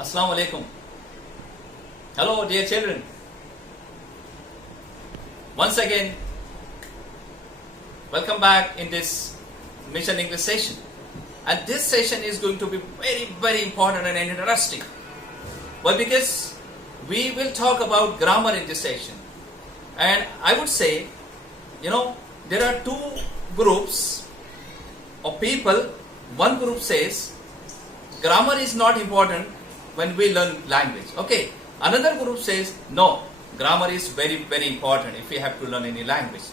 Assalamu alaikum. Hello, dear children. Once again, welcome back in this Mission English session. And this session is going to be very, very important and interesting. Well, because we will talk about grammar in this session. And I would say, there are two groups of people. One group says, grammar is not important when we learn language. Okay. Another group says, no, grammar is very, very important if we have to learn any language.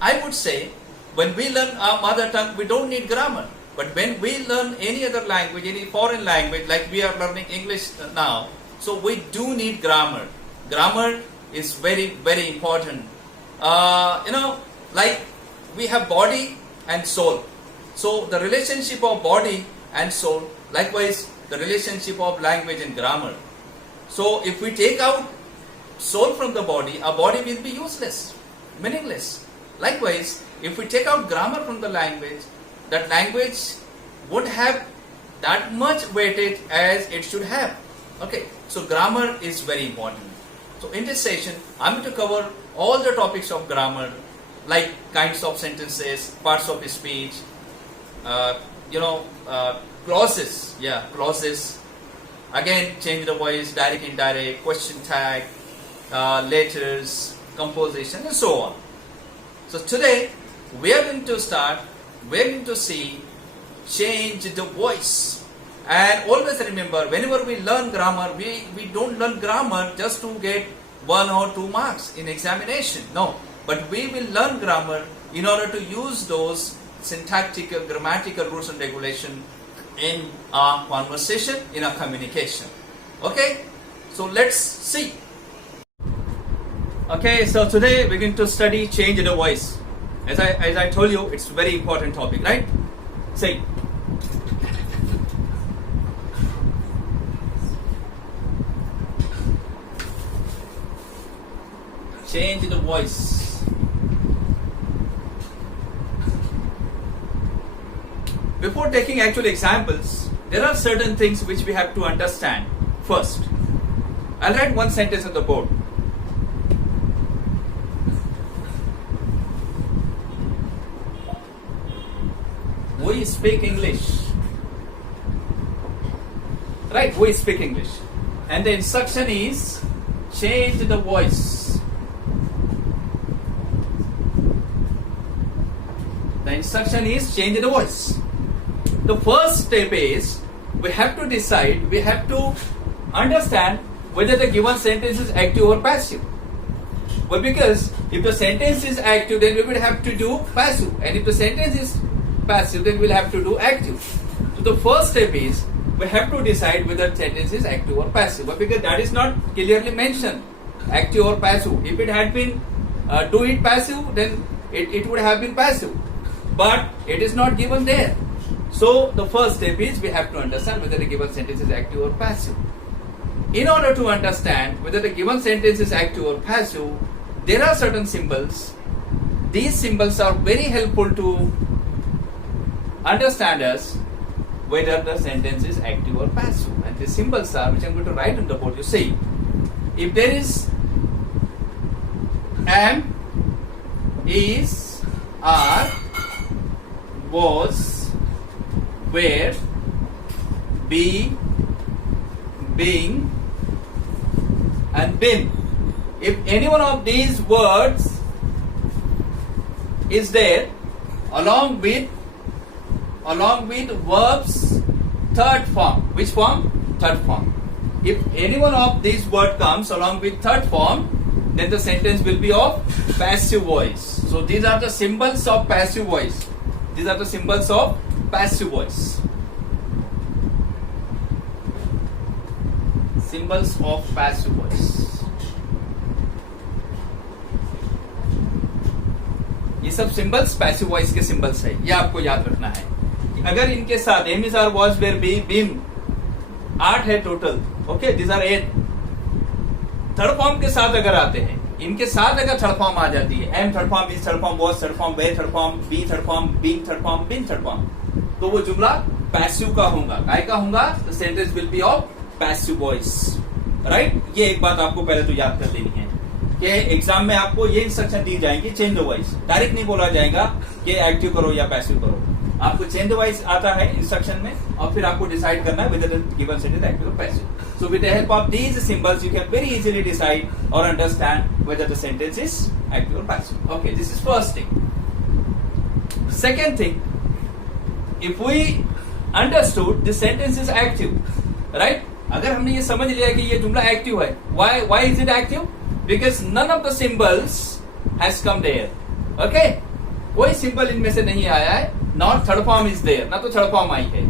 I would say, when we learn our mother tongue, we don't need grammar. But when we learn any other language, any foreign language, like we are learning English now, so we do need grammar. Grammar is very, very important. Like we have body and soul. So the relationship of body and soul, likewise the relationship of language and grammar. So if we take out soul from the body, our body will be useless, meaningless. Likewise, if we take out grammar from the language, that language won't have that much weightage as it should have. Okay, so grammar is very important. So in this session, I'm going to cover all the topics of grammar, like kinds of sentences, parts of speech, clauses. Yeah, clauses. Again, change the voice, direct, indirect, question tag, letters, composition, and so on. So today, we are going to see change the voice. And always remember, whenever we learn grammar, we don't learn grammar just to get 1 or 2 marks in examination. No, but we will learn grammar in order to use those syntactical, grammatical rules and regulation in our conversation, in our communication. Okay, so let's see. Okay, so today we're going to study change the voice. As I told you, it's a very important topic, right? Say. Change the voice. Before taking actual examples, there are certain things which we have to understand first. I'll write one sentence on the board. We speak English. Right, we speak English. And the instruction is change the voice. The instruction is change the voice. The first step is we have to decide, we have to understand whether the given sentence is active or passive. Well, because if the sentence is active, then we will have to do passive. And if the sentence is passive, then we'll have to do active. So the first step is we have to decide whether the sentence is active or passive. But because that is not clearly mentioned, active or passive. If it had been do it passive, then it would have been passive. But it is not given there. So the first step is we have to understand whether the given sentence is active or passive. In order to understand whether the given sentence is active or passive, there are certain symbols. These symbols are very helpful to understand us whether the sentence is active or passive. And the symbols are, which I'm going to write on the board. You see, if there is am, is, are, was, were, be, being, and been. If any one of these words is there along with verbs third form. Which form? Third form. If any one of these words comes along with third form, then the sentence will be of passive voice. So these are the symbols of passive voice. These are the symbols of passive voice. Symbols of passive voice. ये सब symbols passive voice के symbols है, ये आपको याद रखना है कि अगर इनके साथ am is are was were be been 8 है total. Okay, this are 8. Third form के साथ अगर आते हैं, इनके साथ अगर थर्ड फॉर्म आ जाती है, am third form, is third form, was third form, were third form, be third form, being third form, being third form, तो वो जुमला पैसिव का होगा. काय का होगा? The sentence will be of passive voice, right. ये एक बात आपको पहले तो याद कर लेनी है कि एग्जाम में आपको ये इंस्ट्रक्शन दी जाएंगी, चेंज द वॉइस। डायरेक्ट नहीं बोला जाएगा कि एक्टिव करो या पैसिव करो, आपको चेंज द वॉइस आता है इंस्ट्रक्शन में, और फिर आपको डिसाइड करना है whether the given sentence active or passive. So with the help of these symbols, you can very easily decide or understand whether the sentence is active or passive. Okay, this is first thing. Second thing, if we understood the sentence is active, right? अगर हमने ये समझ लिया कि ये जुमला active है, why is it active? Because none of the symbols has come there. Okay? कोई सिंबल इनमें से नहीं आया है, not third form is there, ना तो थर्ड फॉर्म आई है।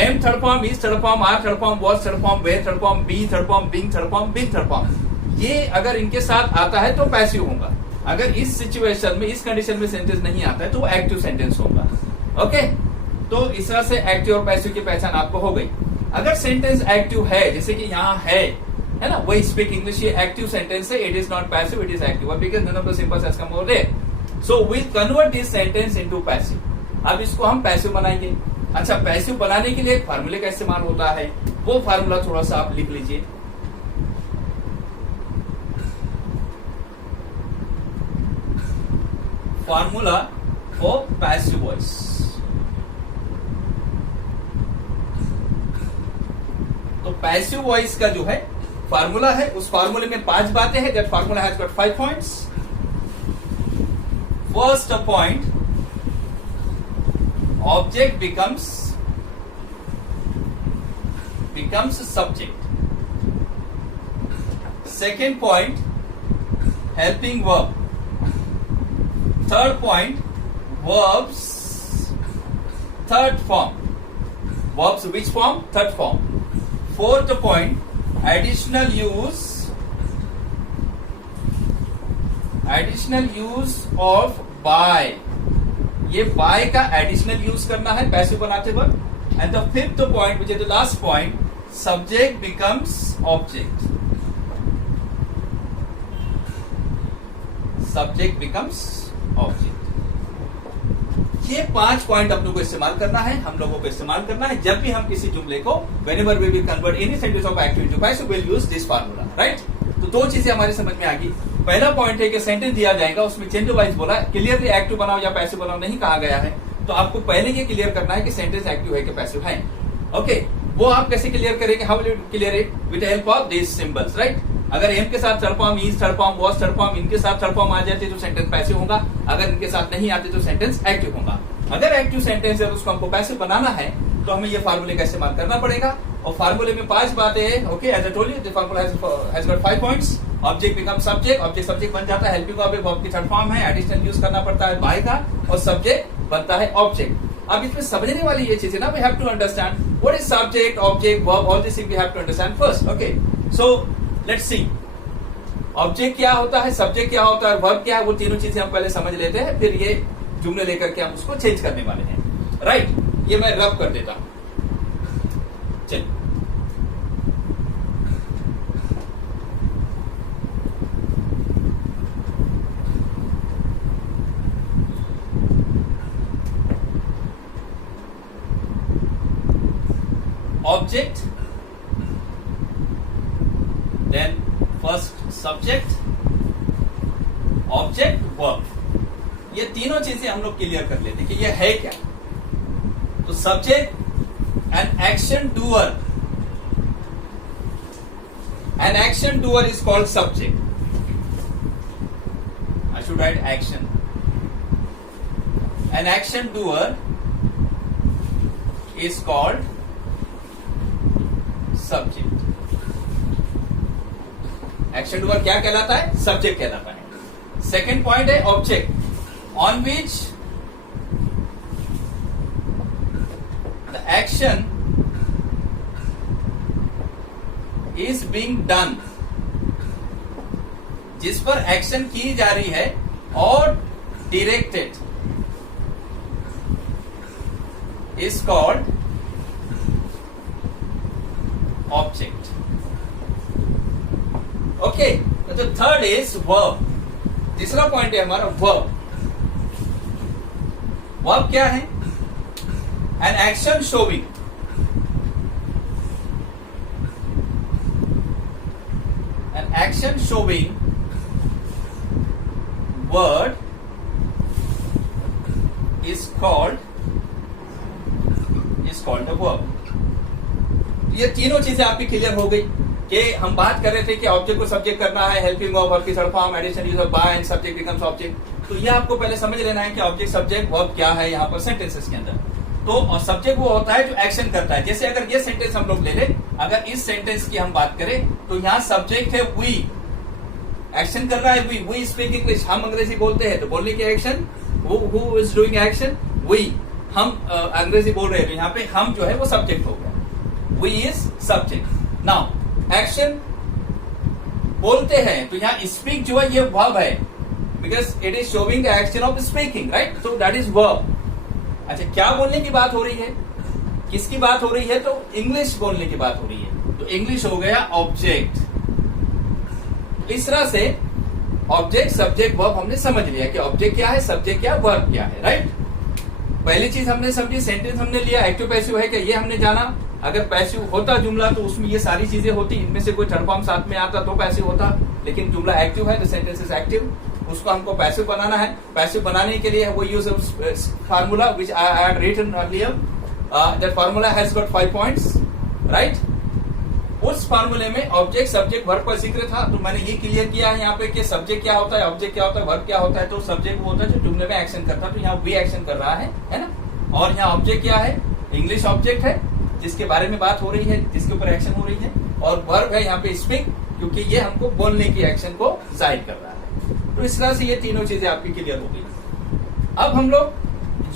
Am third form, is third form, are third form, was third form, were third form, be third form, being third form, been third form, ये अगर इनके साथ आता है तो पैसिव होगा। अगर इस सिचुएशन में, इस कंडीशन में सेंटेंस नहीं आता है तो वो एक्टिव सेंटेंस होगा। ओके, तो इस तरह से एक्टिव और पैसिव की पहचान आपको हो गई। अगर सेंटेंस एक्टिव है, जैसे कि यहाँ है ना, वही स्पीक इंग्लिश, ये एक्टिव सेंटेंस है, it is not passive, it is active, because none of the symbols has come over there. So we'll convert this sentence into passive। अब इसको हम पैसिव बनाएंगे। अच्छा, पैसिव बनाने के लिए एक फार्मूले का इस्तेमाल होता है, वो फार्मूला थोड़ा सा आप लिख लीजिए। Formula for passive voice. तो पैसिव वॉइस का जो है फार्मूला है, उस फार्मूले में 5 बातें हैं। That formula has got 5 points. First point, object becomes subject. Second point, helping verb. Third point, verbs third form. Verbs which form? Third form. Fourth point, additional use of by। ये by का additional use करना है passive बनाते वक्त। And the fifth point, which is the last point, subject becomes object. Subject becomes object. ये 5 point हम लोगों को इस्तेमाल करना है, हम लोगों को इस्तेमाल करना है जब भी हम किसी जुमले को, whenever we will convert any sentence of active into passive, we'll use this formula, right? तो 2 चीजें हमारी समझ में आ गई। पहला पॉइंट है कि सेंटेंस दिया जाएगा, उसमें चेंज वाइज बोला, क्लियरली एक्टिव बनाओ या पैसिव बनाओ नहीं कहा गया है, तो आपको पहले ये क्लियर करना है कि सेंटेंस एक्टिव है कि पैसिव है। ओके, वो आप कैसे क्लियर करेंगे? How will you clear it? With the help of this symbols, right. अगर एम के साथ third form, is third form, was third form, इनके साथ थर्ड फॉर्म आ जाते तो सेंटेंस पैसिव होगा। अगर इनके साथ नहीं आते तो सेंटेंस एक्टिव होगा। अगर एक्टिव सेंटेंस है तो उसको हमको पैसिव बनाना है, तो हमें ये फार्मूले का इस्तेमाल करना पड़ेगा। और फार्मूले में 5 बातें हैं। Okay, as I told you, the formula has got 5 points. Object become subject, object subject बन जाता है, हेल्पिंग वर्ब की थर्ड फॉर्म है, एडिशनल यूज करना पड़ता है बाय का, और सब्जेक्ट बनता है ऑब्जेक्ट। अब इसमें समझने वाली ये चीज है ना, we have to understand what is subject, object, verb, all this thing we have to understand first. Okay, so let's see object क्या होता है, सब्जेक्ट क्या होता है, वर्ब क्या है, वो तीनों चीजें हम पहले समझ लेते हैं, फिर ये जुमले लेकर के हम उसको चेंज करने वाले हैं, राइट। ये मैं रब कर देता हूं। चलिए, object, then first subject, object, verb। ये तीनों चीजें हम लोग क्लियर कर लेते हैं कि ये है क्या। तो subject, an action doer, an action doer is called subject. I should write action. An action doer is called subject. Action doer क्या कहलाता है? सब्जेक्ट कहलाता है। सेकेंड पॉइंट है object, on which the action is being done, जिस पर action की जा रही है, और directed is called object. Okay, तो थर्ड इज वर्ब। तीसरा पॉइंट है हमारा वर्ब। वर्ब क्या है? An action showing action showing word is called a verb. ये तीनों चीजें आपकी क्लियर हो गई कि हम बात कर रहे थे कि ऑब्जेक्ट को सब्जेक्ट करना है, हेल्पिंग ऑफ, वर्ब की third form, addition, use of by and subject becomes object. तो ये आपको पहले समझ लेना है कि ऑब्जेक्ट सब्जेक्ट वर्ब क्या है यहाँ पर सेंटेंसेस के अंदर. तो सब्जेक्ट वो होता है जो एक्शन करता है. जैसे अगर ये सेंटेंस हम लोग ले लें, अगर इस सेंटेंस की हम बात करें तो यहाँ सब्जेक्ट है वी, एक्शन कर रहा है वी स्पीक इंग्लिश. हम अंग्रेजी बोलते हैं तो बोलने की action, who is doing action, we. हम अंग्रेजी बोल रहे हैं तो यहाँ पे हम जो है वो सब्जेक्ट हो गया, we is subject. Now action बोलते हैं तो यहाँ स्पीक जो है ये वर्ब है, because it is showing the action of speaking, right. So that is verb. अच्छा, क्या बोलने की बात हो रही है, किसकी बात हो रही है, तो इंग्लिश बोलने की बात हो रही है. तो इंग्लिश हो गया ऑब्जेक्ट. इस तरह से ऑब्जेक्ट सब्जेक्ट वर्ब हमने समझ लिया कि ऑब्जेक्ट क्या है, सब्जेक्ट क्या, वर्ब क्या है, राइट. पहली चीज हमने समझी, सेंटेंस हमने लिया, एक्टिव पैसिव है क्या ये हमने जाना. अगर पैसिव होता जुमला तो उसमें ये सारी चीजें होती, इनमें से कोई थर्ड फॉर्म साथ में आता तो पैसिव होता, लेकिन जुमला एक्टिव है तो सेंटेंस इज एक्टिव. उसको हमको पैसिव बनाना है. पैसिव बनाने के लिए वो use formula which I had written earlier. That formula has got 5 points, right. उस फार्मूले में ऑब्जेक्ट सब्जेक्ट वर्ब का जिक्र था, तो मैंने ये क्लियर किया है यहाँ पे कि सब्जेक्ट क्या होता है, ऑब्जेक्ट क्या होता है, वर्ब क्या होता है. तो सब्जेक्ट वो होता है जो जुमले में एक्शन करता है, तो यहाँ वी एक्शन कर रहा है ना. और यहाँ ऑब्जेक्ट क्या है, इंग्लिश ऑब्जेक्ट है जिसके बारे में बात हो रही है, जिसके ऊपर एक्शन हो रही है. और वर्ब है यहाँ पे स्पीक, क्योंकि ये हमको बोलने की एक्शन को जाहिर कर रहा है. तो इस तरह से ये तीनों चीजें आपकी क्लियर हो गई. अब हम लोग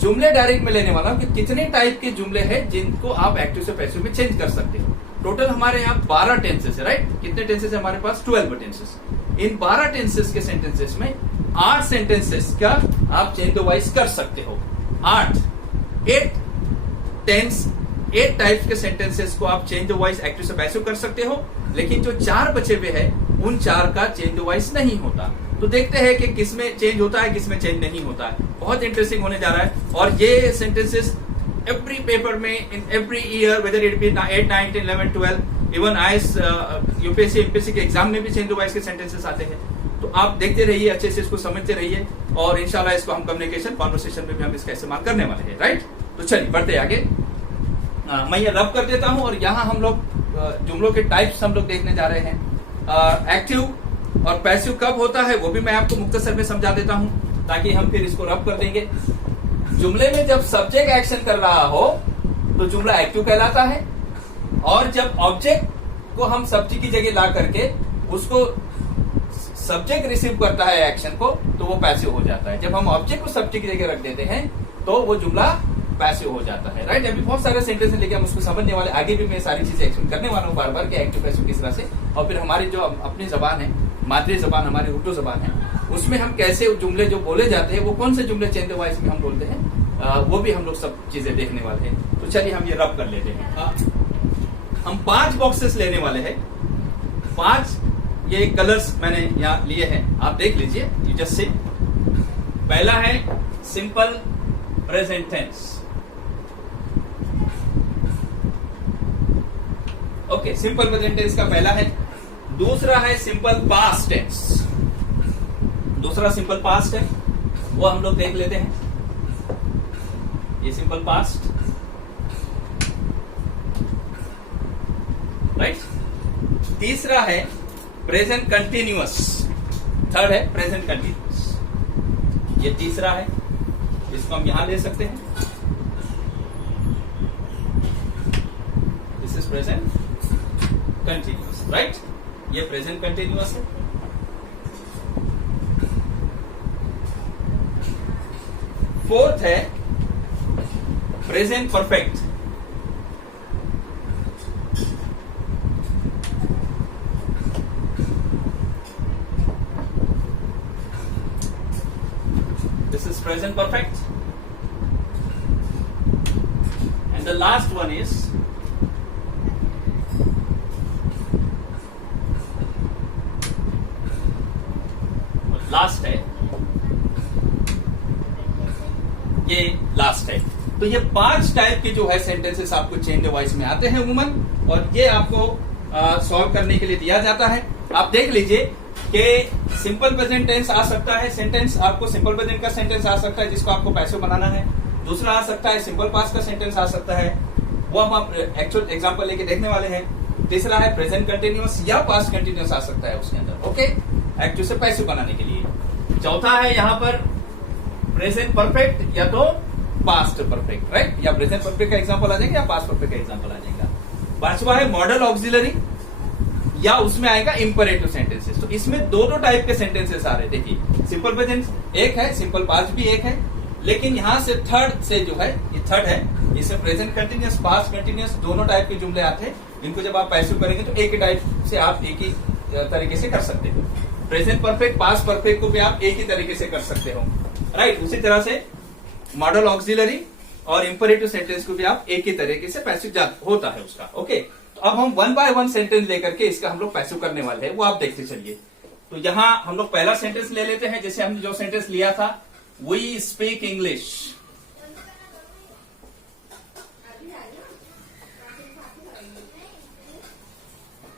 जुमले डायरेक्ट में लेने वाला हूं कि कितने टाइप के जुमले हैं जिनको आप एक्टिव से पैसिव में चेंज कर सकते हो. टोटल हमारे यहाँ 12 टेंसेस है, राइट. कितने टेंसेस है हमारे पास, 12 टेंसेस. इन 12 टेंसेस के सेंटेंसेस में 8 सेंटेंसेस का आप चेंज वाइज कर सकते हो. 8 टाइप्स के सेंटेंसेस को आप चेंज वाइज एक्टिव से पैसिव कर सकते हो, लेकिन जो 4 बचे हुए हैं उन 4 का चेंज वाइज नहीं होता. तो देखते हैं कि किसमें चेंज होता है, किसमें चेंज नहीं होता है. बहुत इंटरेस्टिंग होने जा रहा है. और ये सेंटेंसेस एवरी पेपर में, in every year, whether it be 8, 9, 10, 11, 12, even IAS, UPSC, MPSC के एग्जाम में भी चेंज वाइज के सेंटेंसेस आते हैं. तो आप देखते रहिए, अच्छे से इसको समझते रहिए, और इंशाल्लाह इसको हम कम्युनिकेशन कॉन्वर्सेशन में भी हम इसका इस्तेमाल करने वाले हैं, राइट. तो चलिए बढ़ते आगे. मैं ये रब कर देता हूं, और यहाँ हम लोग जुमलों के टाइप्स हम लोग देखने जा रहे हैं. एक्टिव और पैसिव कब होता है वो भी मैं आपको मुख्तसर में समझा देता हूं, ताकि हम फिर इसको रब कर देंगे. जुमले में जब सब्जेक्ट एक्शन कर रहा हो तो जुमला एक्टिव कहलाता है, और जब ऑब्जेक्ट को हम सब्जेक्ट की जगह ला करके उसको सब्जेक्ट रिसीव करता है एक्शन को, तो वो पैसिव हो जाता है. जब हम ऑब्जेक्ट को सब्जेक्ट की जगह रख देते हैं तो वो जुमला पैसिव हो जाता है, राइट. अभी बहुत सारे सेंटेंस लेके हम उसको समझने वाले, आगे भी मैं सारी चीजें एक्सप्लेन करने वाला हूँ बार बार कि एक्टिव पैसिव किस तरह से. और फिर हमारी जो अपनी जबान है, मादरी जबान हमारी उर्दू जबान है, उसमें हम कैसे जुमले जो बोले जाते हैं, वो कौन से जुमले चेंज वाइज में हम बोलते हैं, वो भी हम लोग सब चीजें देखने वाले हैं. तो चलिए हम ये रब कर लेते हैं. हम 5 बॉक्सेस लेने वाले हैं. 5 ये कलर्स मैंने यहाँ लिए हैं, आप देख लीजिए, यू जस्ट सी. पहला है simple present tense. Okay, simple present tense का पहला है. दूसरा है सिंपल पास्ट टेंस. दूसरा सिंपल पास्ट है, वो हम लोग देख लेते हैं. ये सिंपल पास्ट, राइट. तीसरा है प्रेजेंट कंटिन्यूअस. थर्ड है प्रेजेंट कंटिन्यूअस. ये तीसरा है, इसको हम यहां ले सकते हैं. This is present continuous, right. ये प्रेजेंट कंटिन्यूअस है. फोर्थ है present perfect. This is present perfect. And the last one is last है, ये लास्ट है. तो ये 5 टाइप के जो है सेंटेंसेस आपको चेंज वाइज में आते हैं उमूमन, और ये आपको सॉल्व करने के लिए दिया जाता है। आप देख लीजिए कि सिंपल प्रेजेंट टेंस आ सकता है, सेंटेंस आपको सिंपल प्रेजेंट का सेंटेंस आ सकता है जिसको आपको पैसिव बनाना है। दूसरा आ सकता है सिंपल पास्ट का सेंटेंस आ सकता है, वो हम एक्चुअल एग्जांपल लेके देखने वाले हैं। तीसरा है प्रेजेंट कंटिन्यूअस या पास्ट कंटिन्यूअस आ सकता है उसके अंदर, ओके, एक्टिव से पैसिव बनाने के लिए। चौथा है यहाँ पर प्रेजेंट परफेक्ट या तो पास्ट परफेक्ट, राइट, या प्रेजेंट परफेक्ट का एग्जांपल आ जाएगा या पास्ट परफेक्ट का एग्जांपल आ जाएगा। पांचवा है मॉडल ऑक्सिलरी या उसमें आएगा इंपरेटिव सेंटेंसेस। तो इसमें दो टाइप के सेंटेंसेस आ रहे, देखिए सिंपल प्रेजेंट एक है, सिंपल पास्ट भी एक है, लेकिन यहां से थर्ड से जो है, ये थर्ड है, इससे प्रेजेंट कंटिन्यूअस पास्ट कंटिन्यूअस दोनों टाइप के जुमले आते हैं। इनको जब आप पैसिव करेंगे तो एक ही टाइप से आप एक ही तरीके से कर सकते हो। प्रेजेंट परफेक्ट पास्ट परफेक्ट को भी आप एक ही तरीके से कर सकते हो, राइट। उसी तरह से मॉडल ऑक्सिलरी और इंपरेटिव सेंटेंस को भी आप एक ही तरीके से पैसिव होता है उसका, ओके। तो अब हम 1 बाय 1 सेंटेंस लेकर के इसका हम लोग पैसिव करने वाले हैं, वो आप देखते चलिए। तो यहां हम लोग पहला सेंटेंस ले लेते हैं, जैसे हमने जो सेंटेंस लिया था, वी स्पीक इंग्लिश।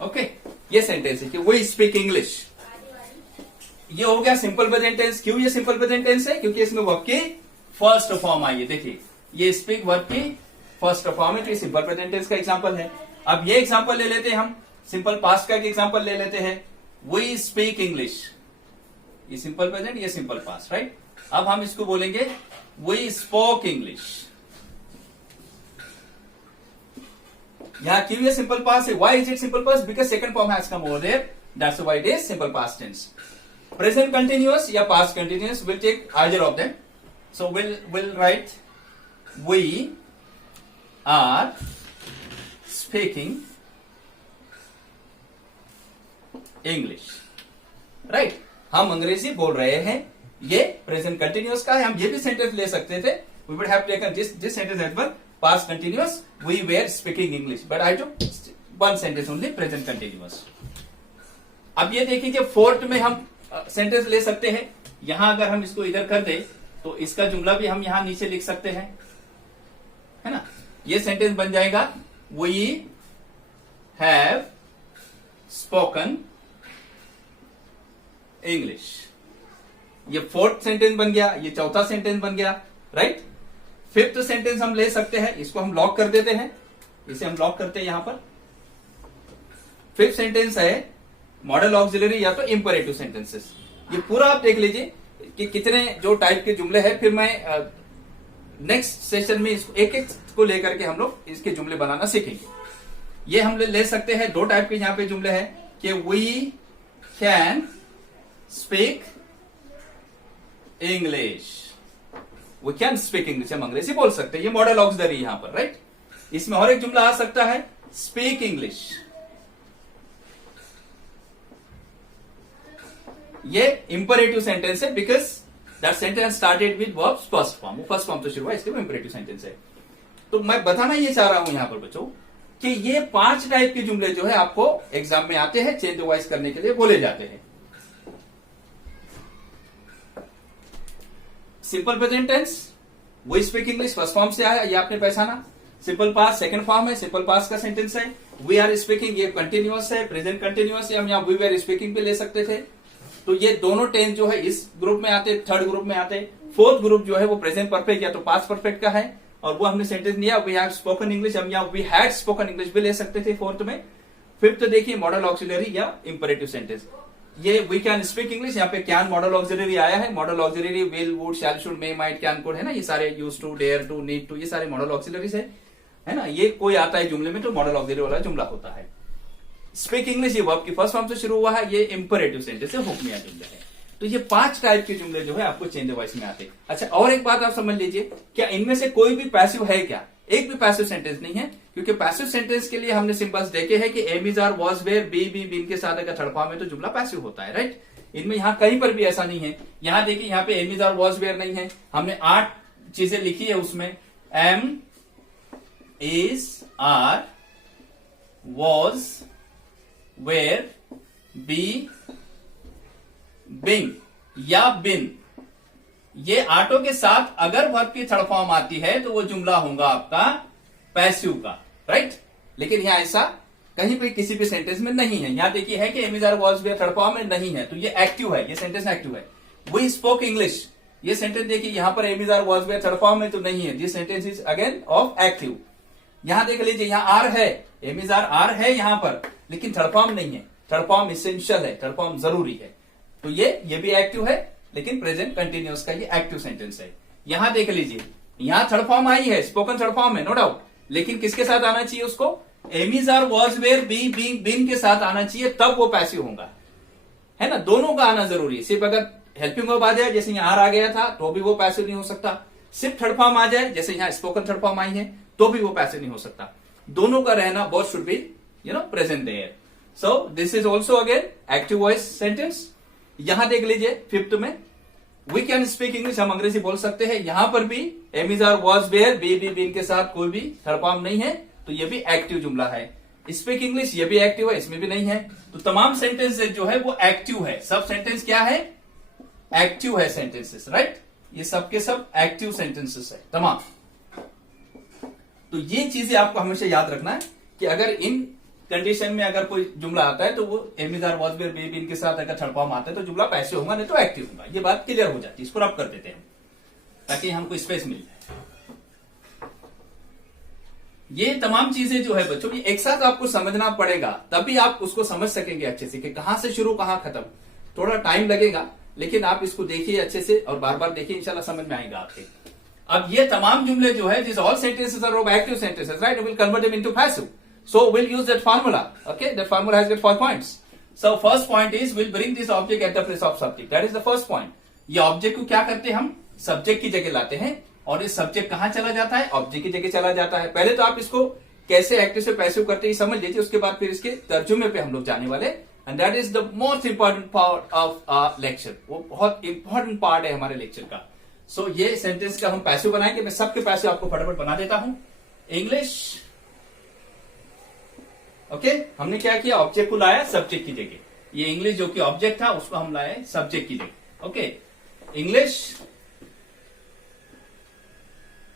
ओके, ये सेंटेंस है कि वी स्पीक इंग्लिश। ये हो गया सिंपल प्रेजेंट टेंस। क्यों ये सिंपल प्रेजेंट टेंस है? क्योंकि इसमें वर्ब की फर्स्ट फॉर्म आई है। देखिए ये स्पीक वर्ब की फर्स्ट फॉर्म है, तो ये सिंपल प्रेजेंट टेंस का एग्जांपल है। अब ये एग्जांपल ले लेते हैं हम, सिंपल पास्ट का एग्जांपल ले लेते हैं, वी स्पीक इंग्लिश। ये सिंपल प्रेजेंट, ये सिंपल पास्ट, राइट। अब हम इसको बोलेंगे वी स्पोक इंग्लिश। यहां क्यों ये सिंपल पास्ट है? Why is it simple past? Because second form has come over there, that's why it is simple past tense. Present continuous या past continuous, will take either of them. So will right we are speaking English, right. हम अंग्रेजी बोल रहे हैं, ये present continuous का है। हम ये भी सेंटेंस ले सकते थे, we would have taken this sentence as well, past continuous, we were speaking English, but I took one sentence only, present continuous. अब ये देखिए कि फोर्थ में हम सेंटेंस ले सकते हैं। यहां अगर हम इसको इधर कर दे तो इसका जुमला भी हम यहां नीचे लिख सकते हैं, है ना। ये सेंटेंस बन जाएगा वी हैव स्पोकन इंग्लिश। ये फोर्थ सेंटेंस बन गया, ये चौथा सेंटेंस बन गया, राइट। फिफ्थ सेंटेंस हम ले सकते हैं, इसको हम लॉक कर देते हैं, इसे हम लॉक करते हैं यहां पर। फिफ्थ सेंटेंस है मॉडल ऑक्सिलरी या तो इंपरेटिव सेंटेंसेस। ये पूरा आप देख लीजिए कि कितने जो टाइप के जुमले हैं, फिर मैं नेक्स्ट सेशन में इसको एक एक को लेकर के हम लोग इसके जुमले बनाना सीखेंगे। ये हम ले सकते हैं, दो टाइप के यहां पे जुमले हैं कि we can speak English, we can speak English, हम अंग्रेजी बोल सकते हैं, ये मॉडल ऑक्सिलरी यहां पर, राइट। इसमें और एक जुमला आ सकता है स्पीक इंग्लिश, ये इंपरेटिव सेंटेंस है, because that sentence started with verb first form, first form तो शुरू हुआ, इसलिए इंपरेटिव सेंटेंस है। तो मैं बताना ये चाह रहा हूं यहां पर बच्चों कि ये 5 टाइप के जुमले जो है आपको एग्जाम में आते हैं, चेंज वॉइस करने के लिए बोले जाते हैं। Simple present tense, we speak English first form से आया, ये आपने पहचाना। सिंपल पास्ट सेकंड फॉर्म है, सिंपल पास्ट का सेंटेंस है। वी आर स्पीकिंग, ये कंटिन्यूअस है, प्रेजेंट कंटिन्यूअस है, हम यहाँ वी वर स्पीकिंग पे ले सकते थे। तो ये दोनों टेंस जो है इस ग्रुप में आते, थर्ड ग्रुप में आते। फोर्थ ग्रुप जो है वो प्रेजेंट परफेक्ट या तो पास्ट परफेक्ट का है, और वो हमने सेंटेंस लिया वी हैव स्पोकन इंग्लिश, हम यहाँ वी हैड स्पोकन इंग्लिश भी ले सकते थे फोर्थ में। फिफ्थ देखिए मॉडल ऑक्सिलरी या इंपरेटिव सेंटेंस, ये वी कैन स्पीक इंग्लिश, यहाँ पे कैन मॉडल ऑक्सिलरी आया है। Modal auxiliary will, would, shall, should, may, might, can, could है ना, ये सारे use to, dare to, need to, ये सारे मॉडल ऑक्सिलरीज है ना। ये कोई आता है जुमले में तो मॉडल ऑक्सिलरी वाला जुमला होता है। स्पीक इंग्लिश ये वर्ब की फर्स्ट फॉर्म से शुरू हुआ है, ये इंपरेटिव सेंटेंस है, हुक्मिया जुमले है। तो ये 5 टाइप के जुमले जो है आपको चेंज वॉइस में आते हैं। अच्छा, और एक बात आप समझ लीजिए, क्या इनमें से कोई भी पैसिव है क्या? एक भी पैसिव सेंटेंस नहीं है, क्योंकि पैसिव सेंटेंस के लिए हमने सिंपल्स देखे हैं कि am is, are, was, were, be, been के साथ अगर थर्ड फॉर्म है तो जुमला पैसिव होता है, राइट। इनमें यहां कहीं पर भी ऐसा नहीं है। यहां देखिए, यहां पे am is, are, was, were नहीं है, हमने 8 चीजें लिखी है उसमें, am is, are, was, were, be, being या बिन, ये 8 के साथ अगर वर्ब की थर्ड फॉर्म आती है तो वो जुमला होगा आपका पैसिव का, राइट। लेकिन यहां ऐसा कहीं पे किसी भी सेंटेंस में नहीं है। यहां देखिए है कि am is are was were third form में नहीं है, तो ये एक्टिव है, ये सेंटेंस एक्टिव है। वी स्पोक इंग्लिश, ये सेंटेंस देखिए यहां पर am is are was were third form में तो नहीं है, this sentence is again of active. यहां देख लीजिए यहां आर है, एम इज आर है यहां पर, लेकिन थर्ड फॉर्म नहीं है। थर्ड फॉर्म इसेंशियल है, थर्ड फॉर्म जरूरी है, तो ये भी एक्टिव है, लेकिन प्रेजेंट कंटिन्यूअस का ये एक्टिव सेंटेंस है। यहां देख लीजिए यहां थर्ड फॉर्म आई है, स्पोकन थर्ड फॉर्म है नो डाउट, लेकिन किसके साथ आना चाहिए उसको, am is are was were be being been के साथ आना चाहिए, तब वो पैसिव होगा, है ना। दोनों का आना जरूरी है। सिर्फ अगर हेल्पिंग वर्ब आ जाए जैसे यहां आ गया था तो भी वो पैसिव नहीं हो सकता। सिर्फ थर्ड फॉर्म आ जाए जैसे यहां स्पोकन थर्ड फॉर्म आई है तो भी वो पैसिव नहीं हो सकता। दोनों का रहना both should be present there. So this is also again active voice sentence. यहां देख लीजिए फिफ्थ में वी कैन स्पीक इंग्लिश, हम अंग्रेजी बोल सकते हैं। यहां पर भी am is are was were be been के साथ कोई भी थर्ड फॉर्म नहीं है, तो ये भी एक्टिव जुमला है। स्पीक इंग्लिश ये भी एक्टिव है, इसमें भी नहीं है। तो तमाम सेंटेंसेस जो है वो एक्टिव है। सब सेंटेंस क्या है, एक्टिव है सेंटेंसेस, राइट। ये सब के सब एक्टिव सेंटेंसेस है तमाम। तो ये चीजें आपको हमेशा याद रखना है कि अगर इन कंडीशन में अगर कोई जुमला आता है तो वो am is are was were be been के साथ अगर थर्ड फॉर्म आता है तो जुमला पैसिव होगा, नहीं तो एक्टिव होगा। ये बात क्लियर हो जाती है, इसको रब कर देते हैं ताकि हमको स्पेस मिल जाए। ये तमाम चीजें जो है बच्चों ये एक साथ आपको समझना पड़ेगा, तभी आप उसको समझ सकेंगे अच्छे से कि कहां से शुरू कहां खत्म। थोड़ा टाइम लगेगा, लेकिन आप इसको देखिए अच्छे से और बार बार देखिए, इंशाल्लाह समझ में आएगा आपके। अब ये तमाम जुमले जो है, this all sentences are of active sentences, right, will convert them into passive. So we'll use that formula. Okay, that formula has got 4 points. So first point is we'll bring this object at the place of subject. That is the first point. ये object को क्या करते हैं हम, subject की जगह लाते हैं, और ये सब्जेक्ट कहां चला जाता है, ऑब्जेक्ट की जगह चला जाता है। पहले तो आप इसको कैसे एक्टिव से पैसिव करते ही समझ लीजिए, उसके बाद फिर इसके तर्जुमे पे हम लोग जाने वाले। And that is the most important part of our lecture. वो बहुत इंपॉर्टेंट पार्ट है हमारे लेक्चर का। सो ये सेंटेंस का हम पैसिव बनाएंगे। मैं सबके पैसिव आपको फटाफट बना देता हूं। इंग्लिश, ओके, हमने क्या किया, ऑब्जेक्ट को लाया सब्जेक्ट की जगह। ये इंग्लिश जो कि ऑब्जेक्ट था उसको हम लाए सब्जेक्ट की जगह। Okay, English.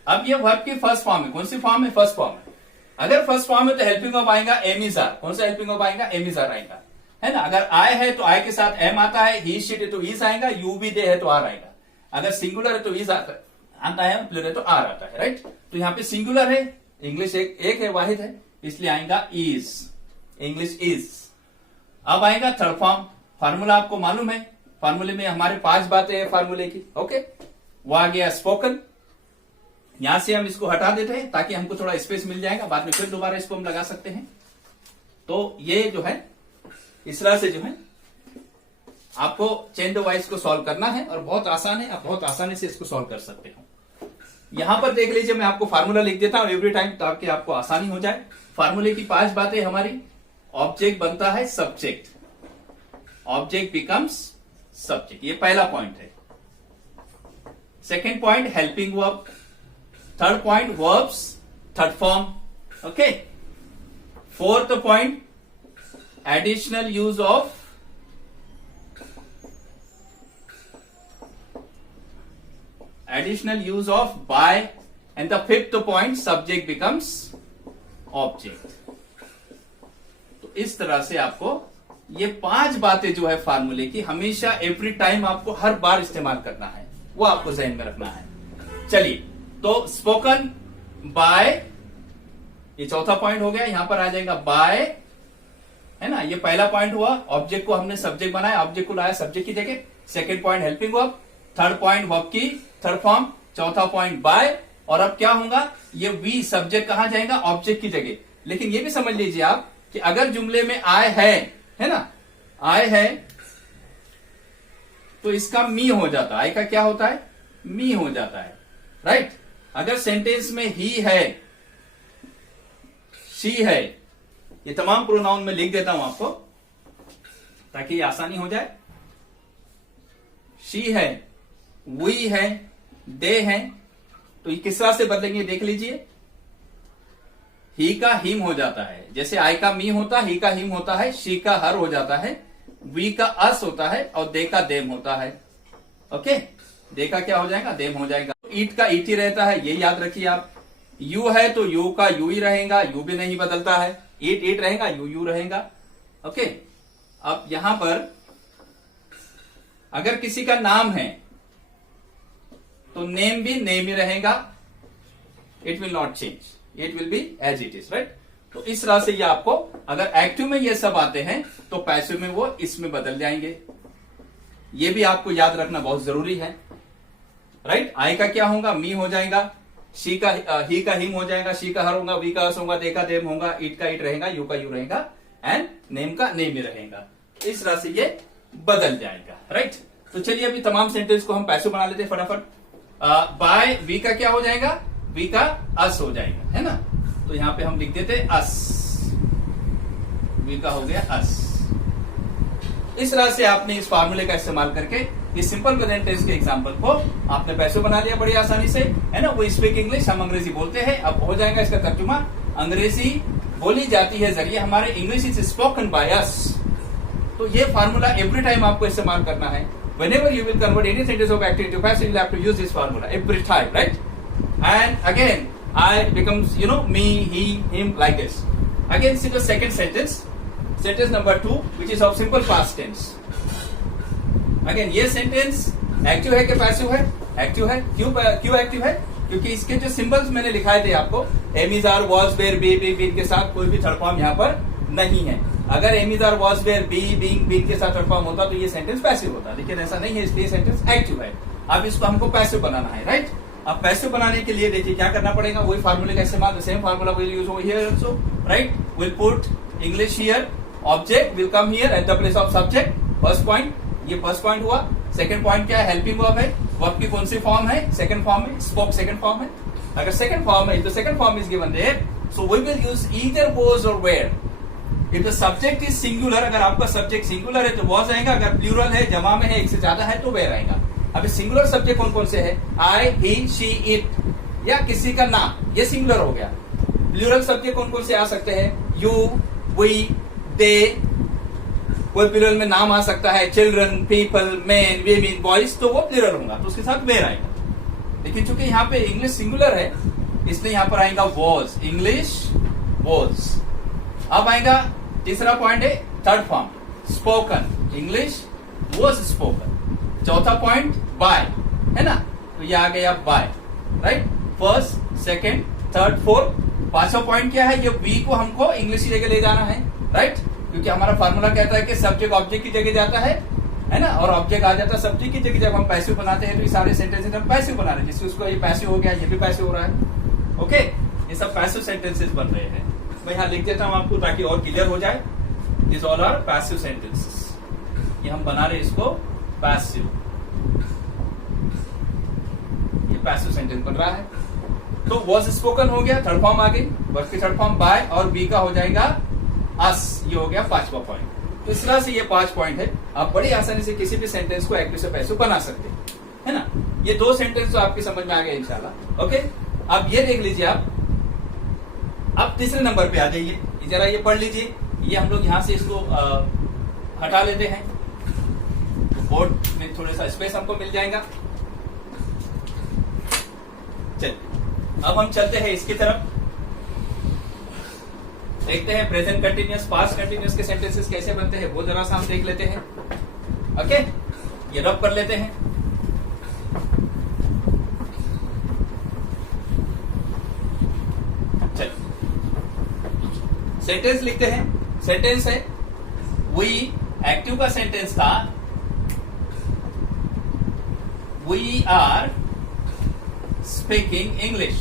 अब ये वर्ब की फर्स्ट फॉर्म है, कौन सी फॉर्म है, फर्स्ट फॉर्म है। अगर फर्स्ट फॉर्म है तो हेल्पिंग वर्ब आएगा एम इज आर। कौन सा हेल्पिंग वर्ब आएगा, एम इज आर आएगा, है ना। अगर आई है तो आई के साथ एम आता है, ही शीट है तो इज आएगा, यू भी दे है तो आर आएगा। अगर सिंगुलर है तो इज आता है, प्लूरल है तो आर आता है, राइट। तो यहां पे सिंगुलर है, इंग्लिश एक है, वाहिद है, इसलिए आएगा इज, इंग्लिश इज। अब आएगा थर्ड फॉर्म। फार्मूला आपको मालूम है, फार्मूले में हमारे 5 बातें हैं फार्मूले की। ओके, वो आ गया स्पोकन। यहां से हम इसको हटा देते हैं ताकि हमको थोड़ा स्पेस मिल जाएगा, बाद में फिर दोबारा इसको हम लगा सकते हैं। तो ये जो है इस तरह से जो है आपको चेन द वाइज को सॉल्व करना है, और बहुत आसान है, आप बहुत आसानी से इसको सॉल्व कर सकते हो। यहां पर देख लीजिए, मैं आपको फार्मूला लिख देता हूं एवरी टाइम ताकि आपको आसानी हो जाए। फार्मूले की 5 बातें हमारी, ऑब्जेक्ट बनता है सब्जेक्ट, ऑब्जेक्ट बिकम्स सब्जेक्ट, ये पहला पॉइंट है। Second point helping verb, third point verbs third form, okay. Fourth point additional use of by, and the fifth point subject becomes object। तो इस तरह से आपको ये 5 बातें जो है फार्मूले की हमेशा एवरी टाइम आपको हर बार इस्तेमाल करना है, वो आपको ज़हन में रखना है। चलिए, तो स्पोकन बाय, ये चौथा पॉइंट हो गया। यहां पर आ जाएगा बाय, है ना, ये पहला पॉइंट हुआ। ऑब्जेक्ट को हमने सब्जेक्ट बनाया, ऑब्जेक्ट को लाया सब्जेक्ट की जगह। Second point helping verb, third point verb की थर्ड फॉर्म, चौथा पॉइंट बाय। और अब क्या होगा, ये वी सब्जेक्ट कहां जाएगा, ऑब्जेक्ट की जगह। लेकिन ये भी समझ लीजिए आप कि अगर जुमले में आय है ना, आय है तो इसका मी हो जाता है। आय का क्या होता है, मी हो जाता है, राइट। अगर सेंटेंस में ही है, शी है, ये तमाम प्रोनाउन में लिख देता हूं आपको ताकि आसानी हो जाए। शी है, वी है, दे है, तो ये किस तरह से बदलेंगे देख लीजिए। ही का हिम हो जाता है, जैसे आई का मी होता है, ही का हिम होता है, शी का हर हो जाता है, वी का अस होता है, और दे का देम होता है। ओके, दे का क्या हो जाएगा, देम हो जाएगा। ईट का ईट ही रहता है, ये याद रखिए आप। यू है तो यू का यू ही रहेगा, यू भी नहीं बदलता है। ईट रहेगा, यू रहेगा। ओके, अब यहां पर अगर किसी का नाम है तो नेम भी नेम ही रहेगा, it will not change, it will be as it is, right. तो इस तरह से ये आपको, अगर एक्टिव में ये सब आते हैं तो पैसिव में वो इसमें बदल जाएंगे। ये भी आपको याद रखना बहुत जरूरी है, राइट। आई का क्या होगा, मी हो जाएगा, शी का ही का हिम हो जाएगा, शी का हर होगा, वी का हस होगा, दे का देम होगा, इट का इट रहेगा, यू का यू रहेगा, एंड नेम का नेम ही रहेगा। इस तरह से ये बदल जाएगा, राइट। तो चलिए अभी तमाम सेंटेंस को हम पैसिव बना लेते हैं फटाफट। बाय, वी का क्या हो जाएगा, वी का अस हो जाएगा, है ना। तो यहां पे हम लिख देते अस, वी का हो गया अस। इस तरह से आपने इस फार्मूले का इस्तेमाल करके इस सिंपल प्रेजेंट टेंस के एग्जांपल को आपने पैसिव बना लिया बड़ी आसानी से, है ना। वो स्पीक इंग्लिश, हम अंग्रेजी बोलते हैं। अब हो जाएगा इसका तर्जुमा, अंग्रेजी बोली जाती है जरिए हमारे, English is spoken by us. तो ये फार्मूला एवरी टाइम आपको इस्तेमाल करना है। Whenever you will convert any sentence of active into passive, you will have to use this formula every time, right? And again, I becomes, me, he, him, like this. Again, see the second sentence, sentence number 2, which is of simple past tense. Again, ये sentence active है कि passive है? Active है। क्यों active है? क्योंकि इसके जो सिंबल्स मैंने लिखाए थे आपको, am is, are, was, were, be, been के साथ कोई भी थर्ड फॉर्म यहाँ पर नहीं है। अगर am is are was were be being been के साथ थर्ड फॉर्म होता तो ये सेंटेंस पैसिव होता, लेकिन ऐसा नहीं है, इसलिए सेंटेंस एक्टिव है। अब इसको हमको पैसिव बनाना है, राइट। अब पैसिव बनाने के लिए देखिए क्या करना पड़ेगा, वही फार्मूले का इस्तेमाल, same formula will use over here also, right. Will put English here, object will come here at the place of subject. First point, ये फर्स्ट पॉइंट हुआ। सेकंड पॉइंट क्या है, हेल्पिंग वर्ब है। वर्ब की कौन सी फॉर्म है, second form में, स्पोक सेकंड फॉर्म है। अगर सेकंड फॉर्म है, तो second form is given there, so we will use either was और were. If the subject is singular, अगर आपका सब्जेक्ट सिंगुलर है तो वॉज आएगा, अगर प्लूरल है, जमा में है, एक से ज्यादा है तो वेयर आएगा। अभी सिंगुलर सब्जेक्ट कौन कौन से है, आई, ही, शी, इट, या किसी का नाम, ये सिंगुलर हो गया। प्लूरल सब्जेक्ट कौन कौन से आ सकते हैं, यू, वी, दे, कोई प्लूरल में नाम आ सकता है, children, people, man, women, boys, तो वो प्लूरल होगा, तो उसके साथ वेयर आएगा। लेकिन चूंकि यहाँ पे इंग्लिश सिंगुलर है, इसलिए यहाँ पर आएगा वॉज, इंग्लिश वॉज। अब आएगा तीसरा पॉइंट है third form, spoken, English was spoken. चौथा पॉइंट बाय, है ना, तो ये आ गया by, right. First, second, third, fourth. पांचवा पॉइंट क्या है, ये वी को हमको इंग्लिश की जगह ले जाना है, राइट, क्योंकि हमारा फार्मूला कहता है कि सब्जेक्ट ऑब्जेक्ट की जगह जाता है ना, और ऑब्जेक्ट आ जाता है सब्जेक्ट की जगह। जब हम पैसिव बनाते हैं तो ये सारे सेंटेंसेस हम पैसिव बना रहे हैं, जिससे उसको ये पैसिव हो गया, ये भी पैसिव हो रहा है। ओके, ये सब पैसिव सेंटेंसेस बन रहे हैं। मैं यहाँ लिख देता हूं आपको ताकि और क्लियर हो जाए। This all are passive sentences, ये हम बना रहे इसको पैसिव, ये पैसिव सेंटेंस बन रहा है। तो वॉज स्पोकन हो गया, थर्ड फॉर्म आ गई, वर्ब की थर्ड फॉर्म बाय, और बी का हो जाएगा अस, ये हो गया पांचवा पॉइंट। तो इस तरह से ये 5 पॉइंट है, आप बड़ी आसानी से किसी भी सेंटेंस को एक्टिव से पैसिव बना सकते हैं, है ना। ये 2 सेंटेंस तो आपकी समझ में आ गए इंशाल्लाह। ओके, अब ये देख लीजिए आप, अब तीसरे नंबर पे आ जाइए, जरा ये पढ़ लीजिए। ये हम लोग यहां से इसको हटा लेते हैं, तो बोर्ड में थोड़ा सा स्पेस हमको मिल जाएगा। चलिए अब हम चलते हैं इसकी तरफ, देखते हैं प्रेजेंट कंटिन्यूअस, पास्ट कंटिन्यूअस के सेंटेंसेस कैसे बनते हैं, वो जरा सा हम देख लेते हैं। ओके, ये रब कर लेते हैं। सेंटेंस लिखते हैं। सेंटेंस है वी, एक्टिव का सेंटेंस था वी आर स्पीकिंग इंग्लिश।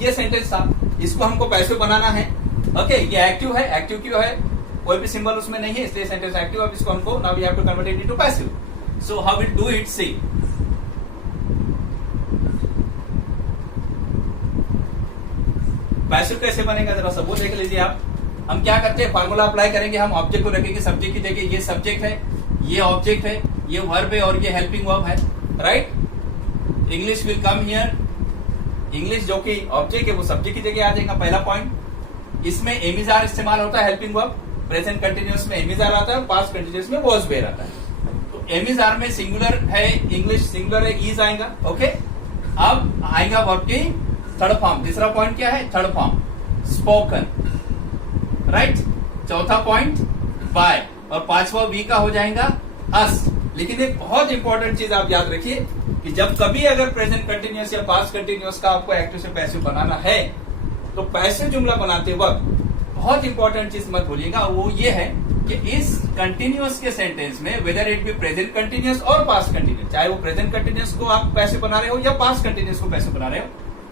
ये सेंटेंस था, इसको हमको पैसिव बनाना है। ओके, ये एक्टिव है, एक्टिव क्यों है, कोई भी सिंबल उसमें नहीं है, इसलिए सेंटेंस एक्टिव। अब इसको हमको now we have to convert it into passive. So how will do it, see. Passive कैसे बनेगा जरा सब वो देख लीजिए आप। हम क्या करते हैं, फार्मूला अप्लाई करेंगे, हम ऑब्जेक्ट को रखेंगे सब्जेक्ट की जगह, ये सब्जेक्ट है, ये ऑब्जेक्ट है, ये वर्ब है और ये हेल्पिंग वर्ब है, right. English will come here, English जो कि ऑब्जेक्ट है वो सब्जेक्ट की जगह आ जाएगा, पहला पॉइंट। इसमें एम इज आर इस्तेमाल होता है हेल्पिंग वर्ब, प्रेजेंट कंटिन्यूअस में एम इज आर आता है, पास्ट कंटिन्यूअस में वॉज वेयर आता है। तो एम इज आर में सिंगुलर है, इंग्लिश सिंगुलर है, इज आएगा। ओके, अब आएगा वर्ब की थर्ड फॉर्म, तीसरा पॉइंट क्या है, थर्ड फॉर्म स्पोकन, राइट। चौथा पॉइंट बाय, और पांचवा वी का हो जाएगा अस। लेकिन एक बहुत इंपॉर्टेंट चीज आप याद रखिए कि जब कभी अगर प्रेजेंट कंटिन्यूअस या पास्ट कंटिन्यूअस का आपको एक्टिव से पैसिव बनाना है, तो पैसिव जुमला बनाते वक्त बहुत इंपॉर्टेंट चीज मत भूलिएगा, वो ये है कि इस कंटिन्यूअस के सेंटेंस में whether it be present continuous और पास्ट कंटिन्यूअस, चाहे वो प्रेजेंट कंटिन्यूअस को आप पैसिव बना रहे हो या पास्ट कंटिन्यूअस को पैसिव बना रहे हो,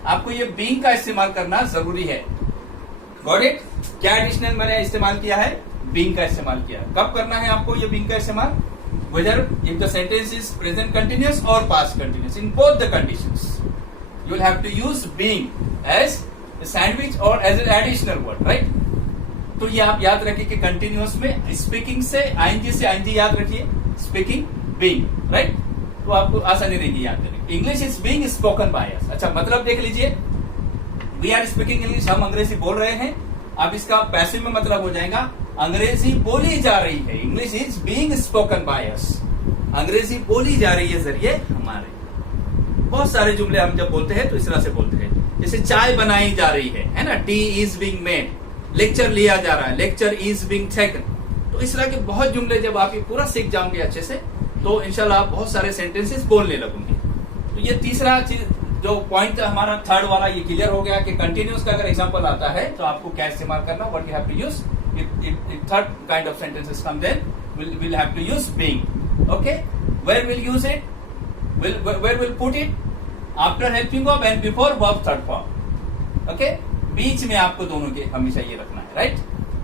आपको ये बीइंग का इस्तेमाल करना जरूरी है। Got it? क्या एडिशनल मैंने इस्तेमाल किया है, बीइंग का इस्तेमाल किया। कब करना है आपको ये बीइंग का इस्तेमाल, whether if the sentence is present continuous or past continuous, in both the conditions you will have to use being as a sandwich or as an additional word, right? तो ये आप याद रखिए कि कंटिन्यूअस में speaking से ING से ING याद रखिए, स्पीकिंग बीइंग, राइट? तो आपको आसानी रहेगी याद करने। English is being spoken by us. अच्छा, मतलब देख लीजिए, वी आर स्पीकिंग इंग्लिश, हम अंग्रेजी बोल रहे हैं। अब इसका पैसिव में मतलब हो जाएगा अंग्रेजी बोली जा रही है, English is being spoken by us, अंग्रेजी बोली जा रही है जरिए हमारे। बहुत सारे जुमले हम जब बोलते हैं तो इस तरह से बोलते हैं, जैसे चाय बनाई जा रही है ना, T is being made, lecture लिया जा रहा है, लेक्चर इज बीइंग टेकन। तो इस तरह के बहुत जुमले जब आप ये पूरा सीख जाओगे अच्छे से, तो इंशाल्लाह आप बहुत सारे सेंटेंसेस बोलने लगोगे। तो ये तीसरा चीज जो पॉइंट हमारा थर्ड वाला ये क्लियर हो गया कि कंटिन्यूअस का अगर एग्जांपल आता है तो आपको क्या इस्तेमाल करना, what you have to use. If third kind of sentences come, then we'll have to use being. Okay, where we'll use it? Where we'll put it? After helping verb and before verb third form. Okay, बीच में आपको दोनों के हमेशा ये रखना है, right?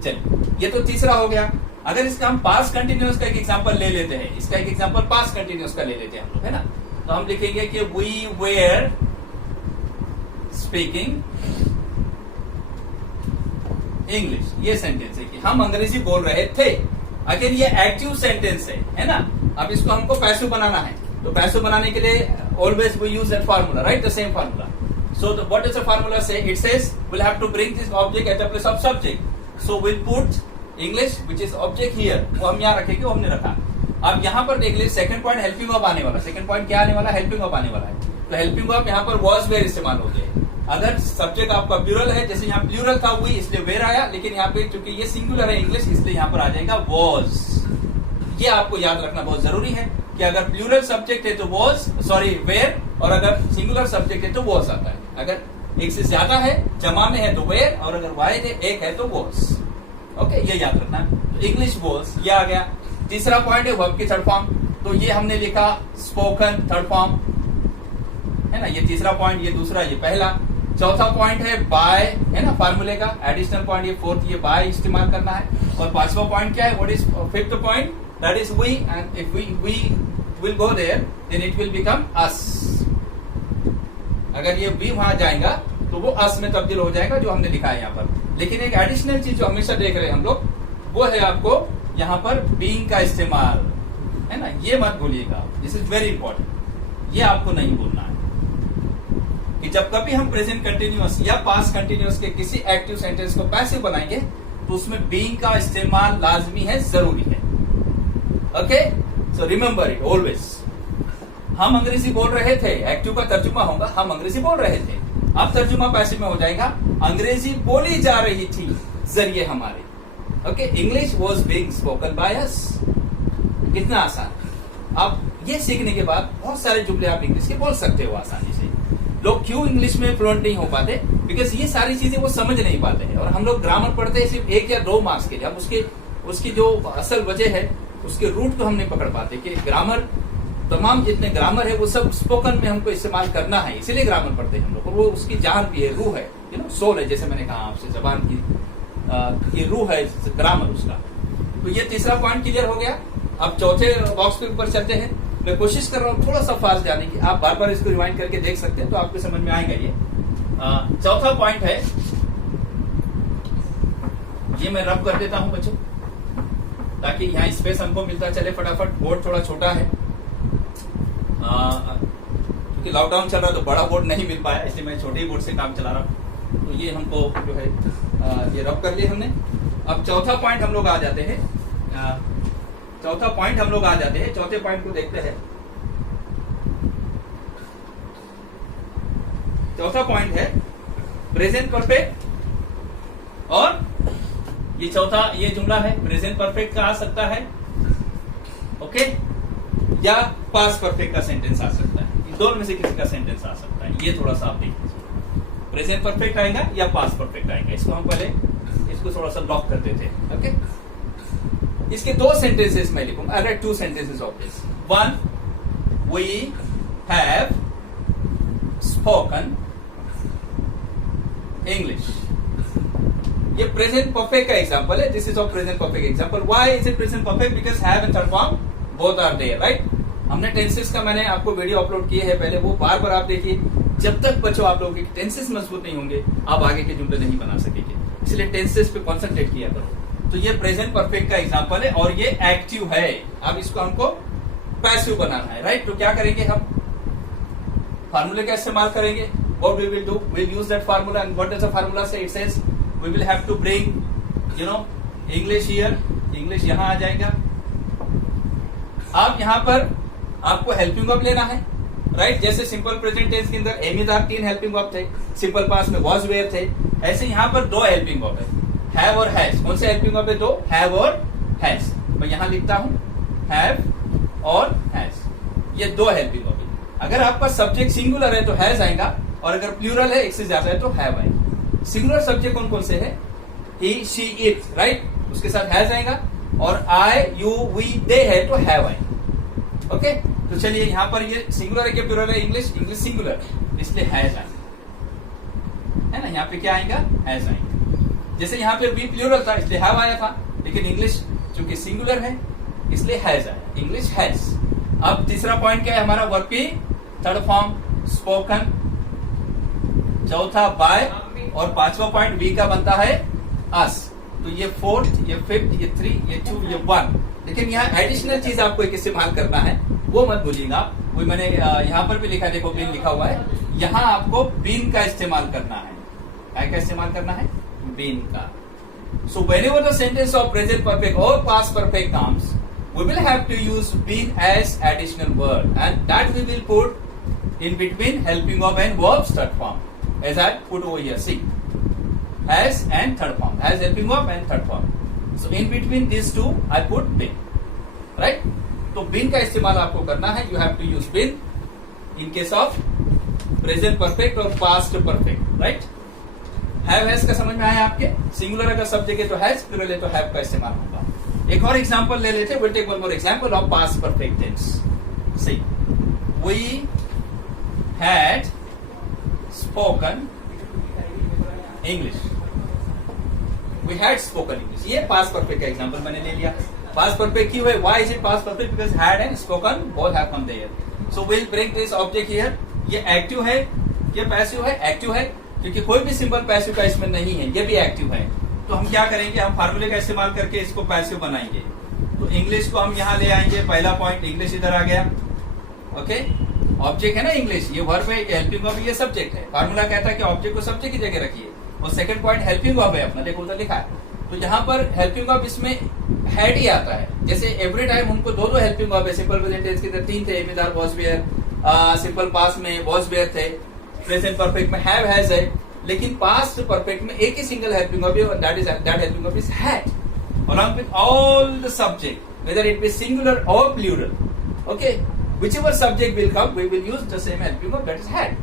चलिए, ये तो तीसरा हो गया। अगर इसका हम पास्ट कंटिन्यूअस का एक एग्जांपल ले लेते हैं, इसका एक एग्जांपल पास्ट कंटिन्यूअस का ले लेते हैं हम लोग, है ना? तो हम लिखेंगे कि we were speaking इंग्लिश। ये सेंटेंस है कि हम अंग्रेजी बोल रहे थे। अगेन ये एक्टिव सेंटेंस है ना? अब इसको हमको पैसिव बनाना है, तो पैसिव बनाने के लिए always we use that formula, right? The same formula. So what does the formula say? It says we'll have to bring this object at the place of subject, so we'll put English which is object here, वो हम यहाँ रखेंगे, वो हमने रखा। अब यहाँ पर देख लीजिए, सेकंड पॉइंट हेल्पिंग वर्ब आने वाला, सेकंड पॉइंट क्या आने वाला, हेल्पिंग वर्ब आने वाला है। तो हेल्पिंग वर्ब यहाँ पर was were इस्तेमाल हो गए। अगर सब्जेक्ट आपका प्लूरल है, जैसे यहाँ प्लूरल था वी, इसलिए वेर आया, लेकिन यहाँ पे चूंकि ये सिंगुलर है इंग्लिश, इसलिए यहाँ पर आ जाएगा वॉज। ये आपको याद रखना बहुत जरूरी है कि अगर प्लूरल सब्जेक्ट है तो वॉज, सॉरी वेर, और अगर सिंगुलर सब्जेक्ट है तो वॉज आता है। अगर एक से ज्यादा है, जमा में है तो वेर, और अगर वाहिद है, एक है तो वॉज। ओके, ये याद रखना। तो इंग्लिश वॉज ये आ गया। तीसरा पॉइंट है वर्ब की थर्ड फॉर्म, तो ये हमने लिखा स्पोकन थर्ड फॉर्म, है ना? ये तीसरा पॉइंट, ये दूसरा, ये पहला। चौथा पॉइंट है बाय, है ना, फार्मूले का एडिशनल पॉइंट, ये फोर्थ, ये बाय इस्तेमाल करना है। और पांचवा पॉइंट क्या है, what is fifth point, that is we, and if we will go there then it will become us. अगर ये वी वहां जाएगा तो वो अस में तब्दील हो जाएगा, जो हमने लिखा है यहाँ पर। लेकिन एक एडिशनल चीज जो हमेशा देख रहे हैं हम लोग, वो है आपको यहाँ पर बीइंग का इस्तेमाल, है ना? ये मत भूलिएगा, दिस इज वेरी इंपॉर्टेंट, ये आपको नहीं भूलना है कि जब कभी हम प्रेजेंट कंटिन्यूअस या पास्ट कंटिन्यूअस के किसी एक्टिव सेंटेंस को पैसिव बनाएंगे तो उसमें बीइंग का इस्तेमाल लाजमी है, जरूरी है। Okay, so remember it always. हम अंग्रेजी बोल रहे थे, एक्टिव का तर्जुमा होगा हम अंग्रेजी बोल रहे थे। अब तर्जुमा पैसिव में हो जाएगा अंग्रेजी बोली जा रही थी जरिए हमारे। Okay, English was being spoken by us. कितना आसान। अब ये सीखने के बाद बहुत सारे जुमले आप इंग्लिश के बोल सकते हो आसानी से। लोग क्यों इंग्लिश में फ्लुएंट नहीं हो पाते? बिकॉज ये सारी चीजें वो समझ नहीं पाते हैं, और हम लोग ग्रामर पढ़ते हैं सिर्फ 1 या 2 मार्क्स के लिए। अब उसकी जो असल वजह है, उसके रूट को हम नहीं पकड़ पाते कि ग्रामर, तमाम जितने ग्रामर है वो सब स्पोकन में हमको इस्तेमाल करना है, इसीलिए ग्रामर पढ़ते हैं हम लोग। और वो उसकी जान भी है, रूह है, यू नो, सोल है, जैसे मैंने कहा आपसे, जबान की ये रूह है ग्रामर उसका। तो ये तीसरा पॉइंट क्लियर हो गया। अब चौथे बॉक्स के ऊपर चलते हैं। मैं कोशिश कर रहा हूँ थोड़ा सा फास्ट जाने की, आप बार बार इसको रिवाइंड करके देख सकते हैं तो आपको समझ में आएगा। ये चौथा पॉइंट है, ये मैं रब कर देता हूं बच्चों, ताकि यहाँ स्पेस हमको मिलता चले फटाफट। बोर्ड थोड़ा छोटा है क्योंकि लॉकडाउन चल रहा है तो बड़ा बोर्ड नहीं मिल पाया, इसलिए मैं छोटे ही बोर्ड से काम चला रहा हूँ। तो ये हमको जो है ये रब कर लिया हमने। अब चौथा पॉइंट हम लोग आ जाते हैं, चौथे पॉइंट को देखते हैं। चौथा पॉइंट है प्रेजेंट परफेक्ट, और ये चौथा ये जुमला है प्रेजेंट परफेक्ट का आ सकता है, ओके, या पास्ट परफेक्ट का सेंटेंस आ सकता है। इन दोनों में से किसी का सेंटेंस आ सकता है। ये थोड़ा सा आप देख लीजिए, प्रेजेंट परफेक्ट आएगा या पास्ट परफेक्ट आएगा। इसको हम पहले इसको थोड़ा सा लॉक करते थे, ओके। इसके दो सेंटेंसेस मैं लिखूंगा। I write two sentences of this. One, we have spoken English. ये प्रेजेंट परफेक्ट का एग्जांपल है। This is of present perfect example. Why is it present perfect? Because have and third form both are there, right. हमने tenses का मैंने आपको video upload किए हैं पहले, वो बार बार आप देखिए। जब तक बच्चों आप लोगों के टेंसेस मजबूत नहीं होंगे, आप आगे के जुमले नहीं बना सकेंगे। इसलिए टेंसेस पे कॉन्सेंट्रेट किया करो। तो ये प्रेजेंट परफेक्ट का एग्जांपल है और ये एक्टिव है। अब इसको हमको पैसिव बनाना है, राइट। तो क्या करेंगे हम? फार्मूले का इस्तेमाल करेंगे। What we will do? We'll use that formula. And what does the formula say? It says we will have to bring, English here. English यहाँ आ जाएगा। आप यहाँ पर आपको हेल्पिंग वर्ब लेना है, राइट। जैसे सिंपल प्रेजेंट टेंस के अंदर एमिदार 3 हेल्पिंग वर्ब थे, सिंपल पास्ट में वॉज वेयर थे, ऐसे यहाँ पर 2 हेल्पिंग वर्ब है, हैव और हैज। कौन से हेल्पिंग वर्ब है? 2, हैव और हैज। मैं यहाँ लिखता हूँ हैव और हैज, ये 2 हेल्पिंग वर्ब है। अगर आपका सब्जेक्ट सिंगुलर है तो हैज आएगा, और अगर प्लूरल है, एक से ज्यादा है, तो हैव आएगा। सिंगुलर सब्जेक्ट कौन कौन से है? ही, शी, इट, राइट, उसके साथ हैज आएगा। और आई, यू, वी, दे है तो हैव आएगा, ओके। तो चलिए यहाँ पर ये सिंगुलर है कि प्लूरल है? इंग्लिश सिंगुलर, इसलिए हैज आएगा, है ना। यहाँ पे क्या आएगा? हैज आएगा। जैसे यहाँ पे वी प्लूरल था इसलिए हैव आया था, लेकिन इंग्लिश चूंकि सिंगुलर है इसलिए हैज आया, इंग्लिश हैज। अब तीसरा पॉइंट क्या है हमारा? वर्ब की थर्ड फॉर्म स्पोकन, चौथा बाय, और पांचवा पॉइंट वी का बनता है अस। तो ये 4th, ये 5th, ये 3, ये 2, ये 1। लेकिन यहाँ एडिशनल चीज आपको एक इस्तेमाल करना है, वो मत भूलिएगा। वो मैंने यहाँ पर भी लिखा, देखो बीन लिखा हुआ है। यहाँ आपको बीन का इस्तेमाल करना है। क्या का इस्तेमाल करना है? बीन का। So whenever the sentence of present perfect और past perfect comes, we will have to use been as additional word, and that we will put in between helping verb and verbs third form, as I put over here. See, as and third form, as helping verb and third form. So in between these two I put been, right? तो been का इस्तेमाल आपको करना है। You have to use been in case of present perfect और past perfect, right? have has का समझ में आया आपके? सिंगुलर अगर सब्जेक्ट है तो has, प्लूरल है तो have का इस्तेमाल होगा। एक और एग्जांपल ले लेते हैं। we'll take one more example of past perfect tense. See, we had spoken English. We had spoken English. ये past perfect का एग्जांपल मैंने ले लिया। past perfect क्यों है? Why is it past perfect? Because had and spoken both have come there. So we'll bring this object here. ये active है, ये पैसिव है? एक्टिव है, क्योंकि कोई भी सिंपल पैसिव का इसमें नहीं है। ये भी एक्टिव है। तो हम क्या करेंगे? हम फार्मूले का इस्तेमाल करके इसको पैसिव बनाएंगे। तो इंग्लिश को हम यहाँ ले आएंगे। पहला पॉइंट इंग्लिश इधर आ गया, ओके। ऑब्जेक्ट है ना इंग्लिश, ये वर्ब है, हेल्पिंग वर्ब, ये सब्जेक्ट है। फार्मूला कहता है कि ऑब्जेक्ट को सब्जेक्ट की जगह रखिए, और सेकंड पॉइंट हेल्पिंग वर्ब है अपना, देखो उधर लिखा है। तो यहाँ पर हेल्पिंग वर्ब इसमें हैड ही आता है। जैसे एवरी टाइम उनको 2 हेल्पिंग वर्ब है। सिंपल प्रेजेंट टेंस के अंदर 3 थे, एमिदार, वॉज वेयर। सिंपल पास्ट में वॉज वेयर थे, प्रेजेंट परफेक्ट में हैव हैज है, लेकिन पास्ट परफेक्ट में एक ही सिंगल हेल्पिंग वर्ब है, that helping verb is had, along with all the subject, whether it be singular or plural, okay, whichever subject will come, we will use the same helping verb, that is had.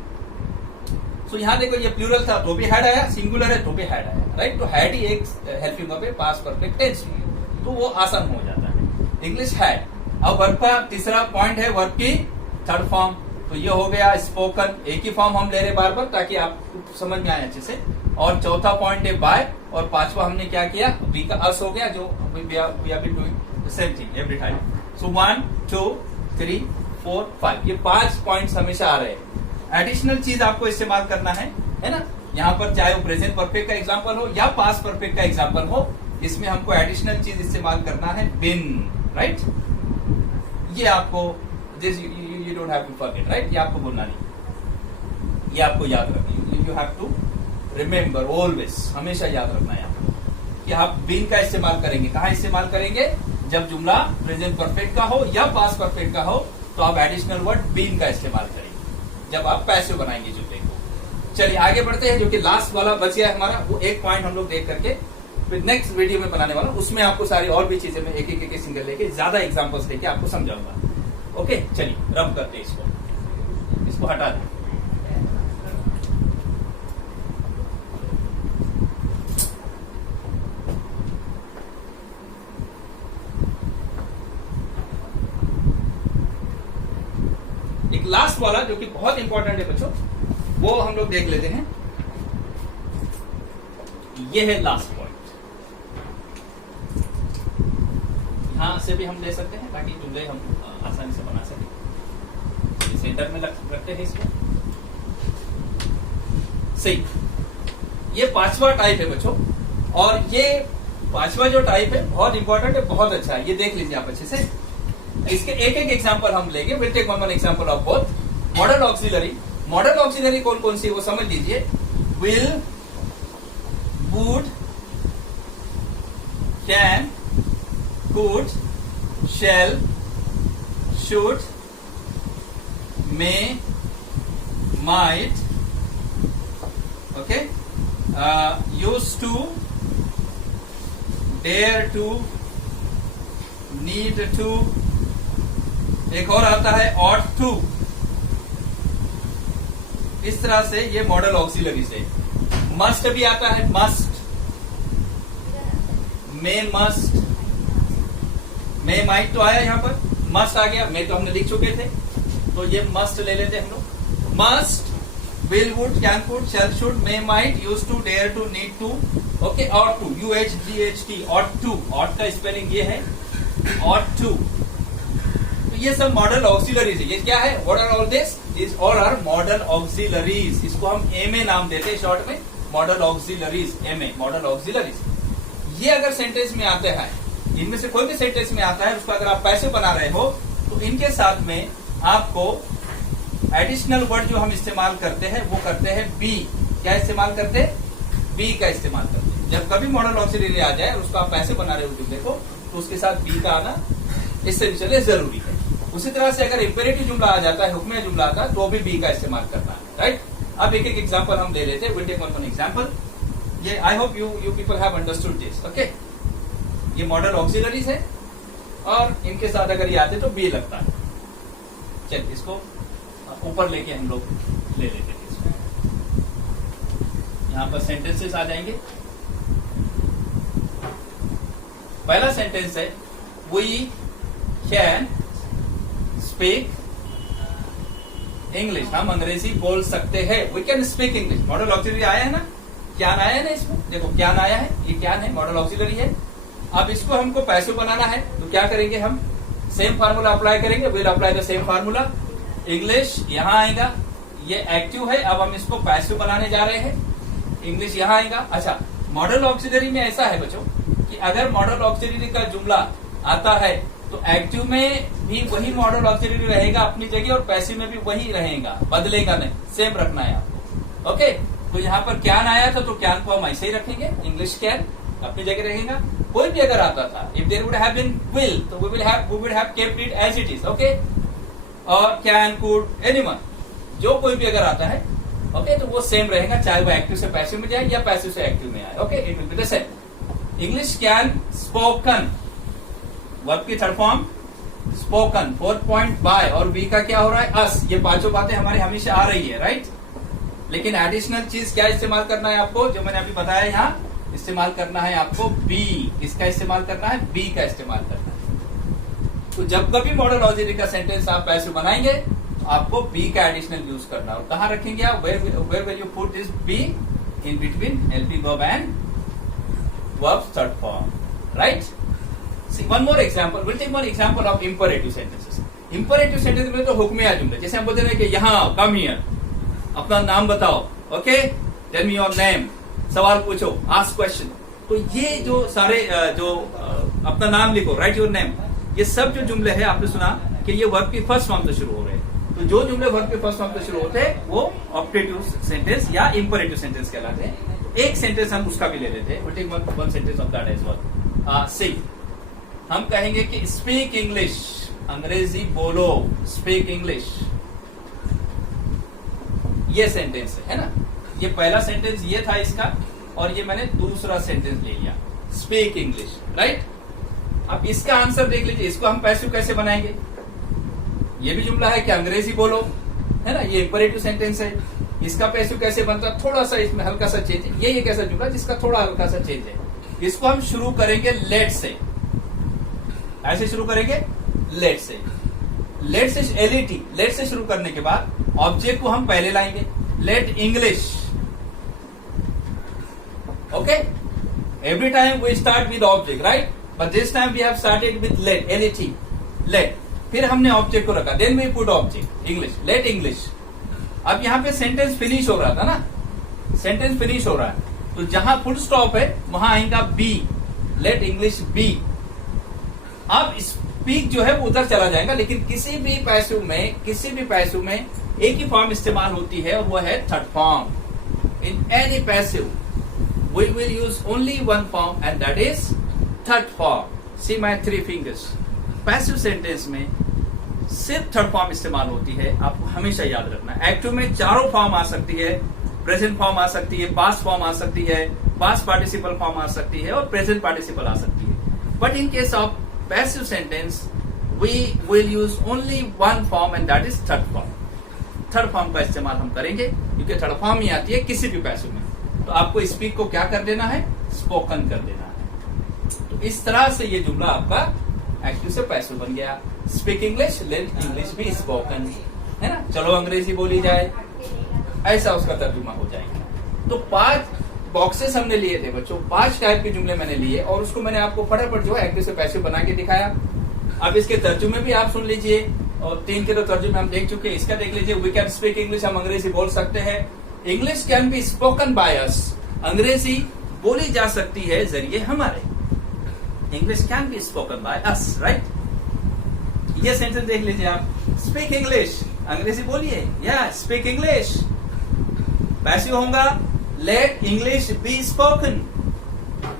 So यहाँ देखो ये plural था तो भी had आया, singular है तो भी हैड आया, राइट। तो हैड ही एक हेल्पिंग वर्ब है पास्ट परफेक्ट टेंस में, तो वो आसान हो जाता है। English had. अब वर्ब का तीसरा पॉइंट है वर्ब की थर्ड फॉर्म। तो ये हो गया स्पोकन, एक ही फॉर्म हम ले रहे बार बार ताकि आपको समझ में आए अच्छे से। और चौथा पॉइंट है बाय, और पांचवा हमने क्या किया? बी का अस हो गया, जो we are be doing the same thing every time. So 1 2 3 4 5, ये 5 पॉइंट्स हमेशा आ रहे हैं। एडिशनल चीज आपको इस्तेमाल करना है ना। यहाँ पर चाहे वो प्रेजेंट परफेक्ट का एग्जाम्पल हो या पास्ट परफेक्ट का एग्जाम्पल हो, इसमें हमको एडिशनल चीज इस्तेमाल करना है, बिन, राइट। ये आपको this you don't have to forget, right. ये आपको बोलना नहीं, ये आपको याद रखना। You have to remember always, हमेशा याद रखना है आपको कि आप बीन का इस्तेमाल करेंगे। कहाँ इस्तेमाल करेंगे? जब जुमला प्रेजेंट परफेक्ट का हो या पास्ट परफेक्ट का हो, तो आप एडिशनल वर्ड बीन का इस्तेमाल करेंगे जब आप पैसिव बनाएंगे जुमले को। चलिए आगे बढ़ते हैं, जो कि लास्ट वाला बच गया है हमारा, वो एक पॉइंट हम लोग देख करके फिर नेक्स्ट वीडियो में बनाने वाला, उसमें आपको सारी और भी चीजें मैं एक एक सिंगल लेके ज्यादा एग्जांपल्स लेके आपको समझाऊंगा। ओके चलिए रब करते हैं इसको हटा दें। एक लास्ट वाला जो कि बहुत इंपॉर्टेंट है बच्चों, वो हम लोग देख लेते हैं। ये है लास्ट पॉइंट, यहां से भी हम ले सकते हैं ताकि जुमले हम आसानी से बना सकें। सेंटर में रखते हैं इसको। सही, ये पांचवा टाइप है बच्चों, और ये पांचवा जो टाइप है बहुत इंपॉर्टेंट है, बहुत अच्छा है, ये देख लीजिए आप अच्छे से। इसके एक एक एग्जांपल हम लेंगे। Will take one example of both. Modal auxiliary, modal auxiliary कौन कौन सी वो समझ लीजिए। Will, would, can, could, shall, should, may, might, okay, used to, dare to, need to, एक और आता है ought to। इस तरह से ये मॉडल ऑक्सिलरी से। मस्ट भी आता है, मस्ट, मे मस्ट, मे माइट तो आया यहाँ पर, मस्ट आ गया, मे तो हमने लिख चुके थे, तो ये मस्ट ले लेते हम लोग। Must, will, would, can, could, shall, should, may, might, use to, dare to, need to, okay, ought to, UHGHT, ought to, ought का स्पेलिंग ये है, ought to। तो ये सब मॉडल ऑक्सिलरीज है। ये क्या है? What are all this? This all are modal auxiliaries. इसको हम एमए नाम देते हैं शॉर्ट में, modal auxiliaries, MA, modal auxiliaries. ये अगर सेंटेंस में आते हैं, इनमें से कोई भी सेंटेंस में आता है, उसको अगर आप पैसे बना रहे हो तो इनके साथ में आपको एडिशनल वर्ड जो हम इस्तेमाल करते हैं वो करते हैं बी। क्या इस्तेमाल करते हैं? बी का इस्तेमाल करते हैं। जब कभी मॉडल ऑक्सिलरी आ जाए और उसको आप पैसे बना रहे हो जुमले को, तो उसके साथ बी का आना एसेंशियली जरूरी है। उसी तरह से अगर इंपेरेटिव जुमला आ जाता है, हुक्मिया जुमला आता है, तो भी बी का इस्तेमाल करना है, राइट। अब एक एक एग्जाम्पल हम ले लेते हैं। Will take one example. ये I hope you people have understood this, okay. ये मॉडल ऑक्सिलरीज है और इनके साथ अगर ये आते तो बी लगता है। चलिए इसको ऊपर लेके हम लोग ले लेते हैं इसको। यहां पर सेंटेंसेस आ जाएंगे। पहला सेंटेंस है वी कैन स्पीक इंग्लिश। हम अंग्रेजी बोल सकते हैं। We can speak English. Modal auxiliary आया है ना, क्यान आया है ना इसमें, देखो क्यान आया है, ये क्यान है, मॉडल ऑक्सिलरी है। अब इसको हमको पैसिव बनाना है तो क्या करेंगे? हम सेम फार्मूला अप्लाई करेंगे। Will apply the same formula. English यहां आएगा, ये एक्टिव है। अब हम इसको पैसिव बनाने जा रहे हैं। इंग्लिश यहां आएगा। अच्छा, मॉडल ऑक्सिलरी में ऐसा है बच्चों कि अगर मॉडल ऑक्सिलरी का जुमला आता है तो एक्टिव में भी वही मॉडल ऑक्सिलरी रहेगा अपनी जगह और पैसिव में भी वही रहेगा, बदलेगा नहीं, सेम रखना है आपको, ओके। तो यहाँ पर कैन आया था तो कैन को हम ऐसे ही रखेंगे। इंग्लिश कैन अपनी जगह रहेगा। कोई भी अगर आता था, if there would have been will, तो we would have kept it as it is, okay. और कैन, कुड, एनीवन, जो कोई भी अगर आता है, ओके, तो वो सेम रहेगा, चाहे वो एक्टिव से पैसिव में जाए या पैसिव से एक्टिव में आए, okay. It will be the same. English can spoken, verb की third form spoken. 4 point by और बी का क्या हो रहा है? अस। ये पांचों बातें हमारी हमेशा आ रही है, राइट। लेकिन एडिशनल चीज क्या इस्तेमाल करना है आपको, जो मैंने अभी बताया, यहाँ इस्तेमाल करना है आपको बी। किसका इस्तेमाल करना है? बी का इस्तेमाल करना है। तो जब कभी मॉडल ऑक्सिलरी का सेंटेंस आप पैसिव बनाएंगे तो आपको बी का एडिशनल यूज करना है। और कहां रखेंगे आप? Where will you put this be? In between LP verb and verb third form, right. One more example, will take one example of imperative sentences. Imperative sentence में तो हुक्मिया जुमले, जैसे हम बोलते हैं कि यहाँ कम हियर, अपना नाम बताओ, okay, tell me your name, सवाल पूछो, आस्क क्वेश्चन। तो ये जो सारे जो अपना नाम लिखो, राइट योर नेम, ये सब जो जुमले हैं आपने सुना कि ये वर्ब की फर्स्ट फॉर्म से शुरू हो रहे हैं। तो जो जुमले वर्ब के फर्स्ट फॉर्म से शुरू होते हैं वो ऑप्टेटिव सेंटेंस या इंपरेटिव सेंटेंस कहलाते हैं। तो एक सेंटेंस हम उसका भी ले लेते हैं। Will take one sentence of that as well. See, हम कहेंगे कि स्पीक इंग्लिश, अंग्रेजी बोलो, स्पीक इंग्लिश। ये सेंटेंस है ना। ये पहला सेंटेंस ये था इसका, और ये मैंने दूसरा सेंटेंस ले लिया, स्पीक इंग्लिश, राइट। अब इसका आंसर देख लीजिए, इसको हम पैसिव कैसे बनाएंगे। ये भी जुमला है कि अंग्रेजी बोलो, है ना, ये इंपरेटिव सेंटेंस है। इसका पैसिव कैसे बनता, थोड़ा सा इसमें हल्का सा चेंज है। ये एक ऐसा जुमला जिसका थोड़ा हल्का सा चेंज है। इसको हम शुरू करेंगे लेट से, ऐसे शुरू करेंगे लेट से। लेट से LET, लेट से शुरू करने के बाद ऑब्जेक्ट को हम पहले लाएंगे, let English, okay. Every time we start with object, right, but this time we have started with let, LET, let. फिर हमने ऑब्जेक्ट को रखा, then we put object English, let English. अब यहां पे सेंटेंस फिनिश हो रहा था ना, सेंटेंस फिनिश हो रहा है, तो जहां फुल स्टॉप है वहां आएगा बी, लेट इंग्लिश बी। अब स्पीक जो है वो उधर चला जाएगा, लेकिन किसी भी पैसिव में एक ही फॉर्म इस्तेमाल होती है, और वो है third form. In any passive we will use only one form, and that is third form. See my 3 fingers. Passive sentence में सिर्फ थर्ड फॉर्म इस्तेमाल होती है, आपको हमेशा याद रखना है। एक्टिव में चारों फॉर्म आ सकती है, प्रेजेंट फॉर्म आ सकती है, पास्ट फॉर्म आ सकती है, पास्ट पार्टिसिपल फॉर्म आ सकती है, और प्रेजेंट पार्टिसिपल आ सकती है। But in case of passive sentence we will use only one form, and that is third form. Third form का इस्तेमाल हम करेंगे, क्योंकि थर्ड फॉर्म ही आती है किसी भी पैसिव में। तो आपको स्पीक को क्या कर देना है, स्पोकन कर देना है। तो इस तरह से ये जुमला आपका एक्टिव से पैसिव बन गया। Speak English, let English be spoken, है ना, चलो अंग्रेजी बोली जाए, ऐसा उसका तर्जुमा हो जाएगा। तो 5 बॉक्सेस हमने लिए थे बच्चों, 5 टाइप के जुमले मैंने लिए, और उसको मैंने आपको फटाफट जो है एक्टिव से पैसिव बना के दिखाया। अब इसके तर्जुमे भी आप सुन लीजिए, और 3 के तो तर्जुमे हम देख चुके हैं। इसका देख लीजिए, वी कैन स्पीक इंग्लिश, हम अंग्रेजी बोल सकते हैं। English can be spoken by us, अंग्रेजी बोली जा सकती है जरिए हमारे। English can be spoken by us, right. ये सेंटेंस देख लीजिए आप, स्पीक इंग्लिश, अंग्रेजी बोलिए, या स्पीक इंग्लिश। पैसिव होगा लेट इंग्लिश बी स्पोकन,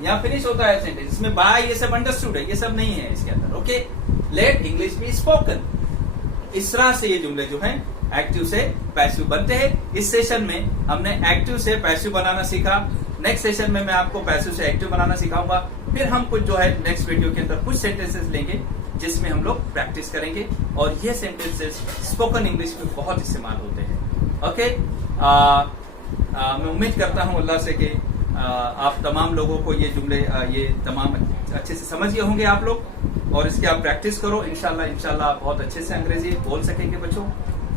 यहां फिनिश होता है सेंटेंस। इसमें बाय ये सब अंडरस्टूड है, ये सब नहीं है इसके अंदर, okay. Let English be spoken. इस तरह से ये जुमले जो हैं एक्टिव से पैसिव बनते हैं। इस सेशन में हमने एक्टिव से पैसिव बनाना सीखा। नेक्स्ट सेशन में मैं आपको पैसिव से एक्टिव बनाना सिखाऊंगा। फिर हम कुछ जो है नेक्स्ट वीडियो के अंदर कुछ सेंटेंसेस लेंगे जिसमें हम लोग प्रैक्टिस करेंगे, और ये सेंटेंसेस स्पोकन इंग्लिश में बहुत इस्तेमाल होते हैं, ओके। मैं उम्मीद करता हूं अल्लाह से कि आप तमाम लोगों को ये जुमले ये तमाम अच्छे से समझ गए होंगे आप लोग, और इसकी आप प्रैक्टिस करो। इंशाल्लाह आप बहुत अच्छे से अंग्रेजी बोल सकेंगे बच्चों,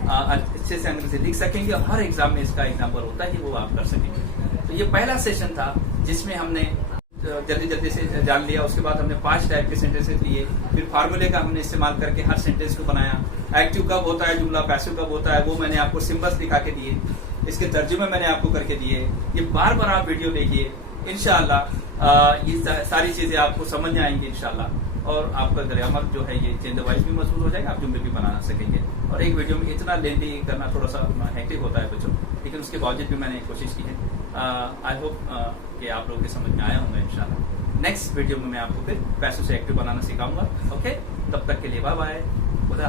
अच्छे से अंग्रेजी लिख सकेंगे, और हर एग्जाम में इसका एग्जाम्पल होता है वो आप कर सकेंगे। तो ये पहला सेशन था जिसमें हमने जल्दी से जान लिया। उसके बाद हमने 5 टाइप के सेंटेंसेस लिए, फिर फार्मूले का हमने इस्तेमाल करके हर सेंटेंस को बनाया। एक्टिव कब होता है जुमला, पैसिव कब होता है, वो मैंने आपको सिंबल्स दिखा के दिए, इसके तर्जुमे मैंने आपको करके दिए। ये बार आप वीडियो देखिए, इंशाल्लाह ये सारी चीजें आपको समझ में आएंगी इंशाल्लाह, और आपका ग्रामर जो है ये चेंज वाइज भी मजबूत हो जाएगा, आप जुमले भी बना सकेंगे। और एक वीडियो में इतना लेंथी करना थोड़ा सा हेक्टिक होता है बच्चों, लेकिन उसके बावजूद भी मैंने कोशिश की है। आई होप कि आप लोगों के समझ में आया होगा इंशाल्लाह। नेक्स्ट वीडियो में मैं आपको फिर पैसिव से एक्टिव बनाना सिखाऊंगा, ओके। तब तक के लिए बाय बाय, खुदा।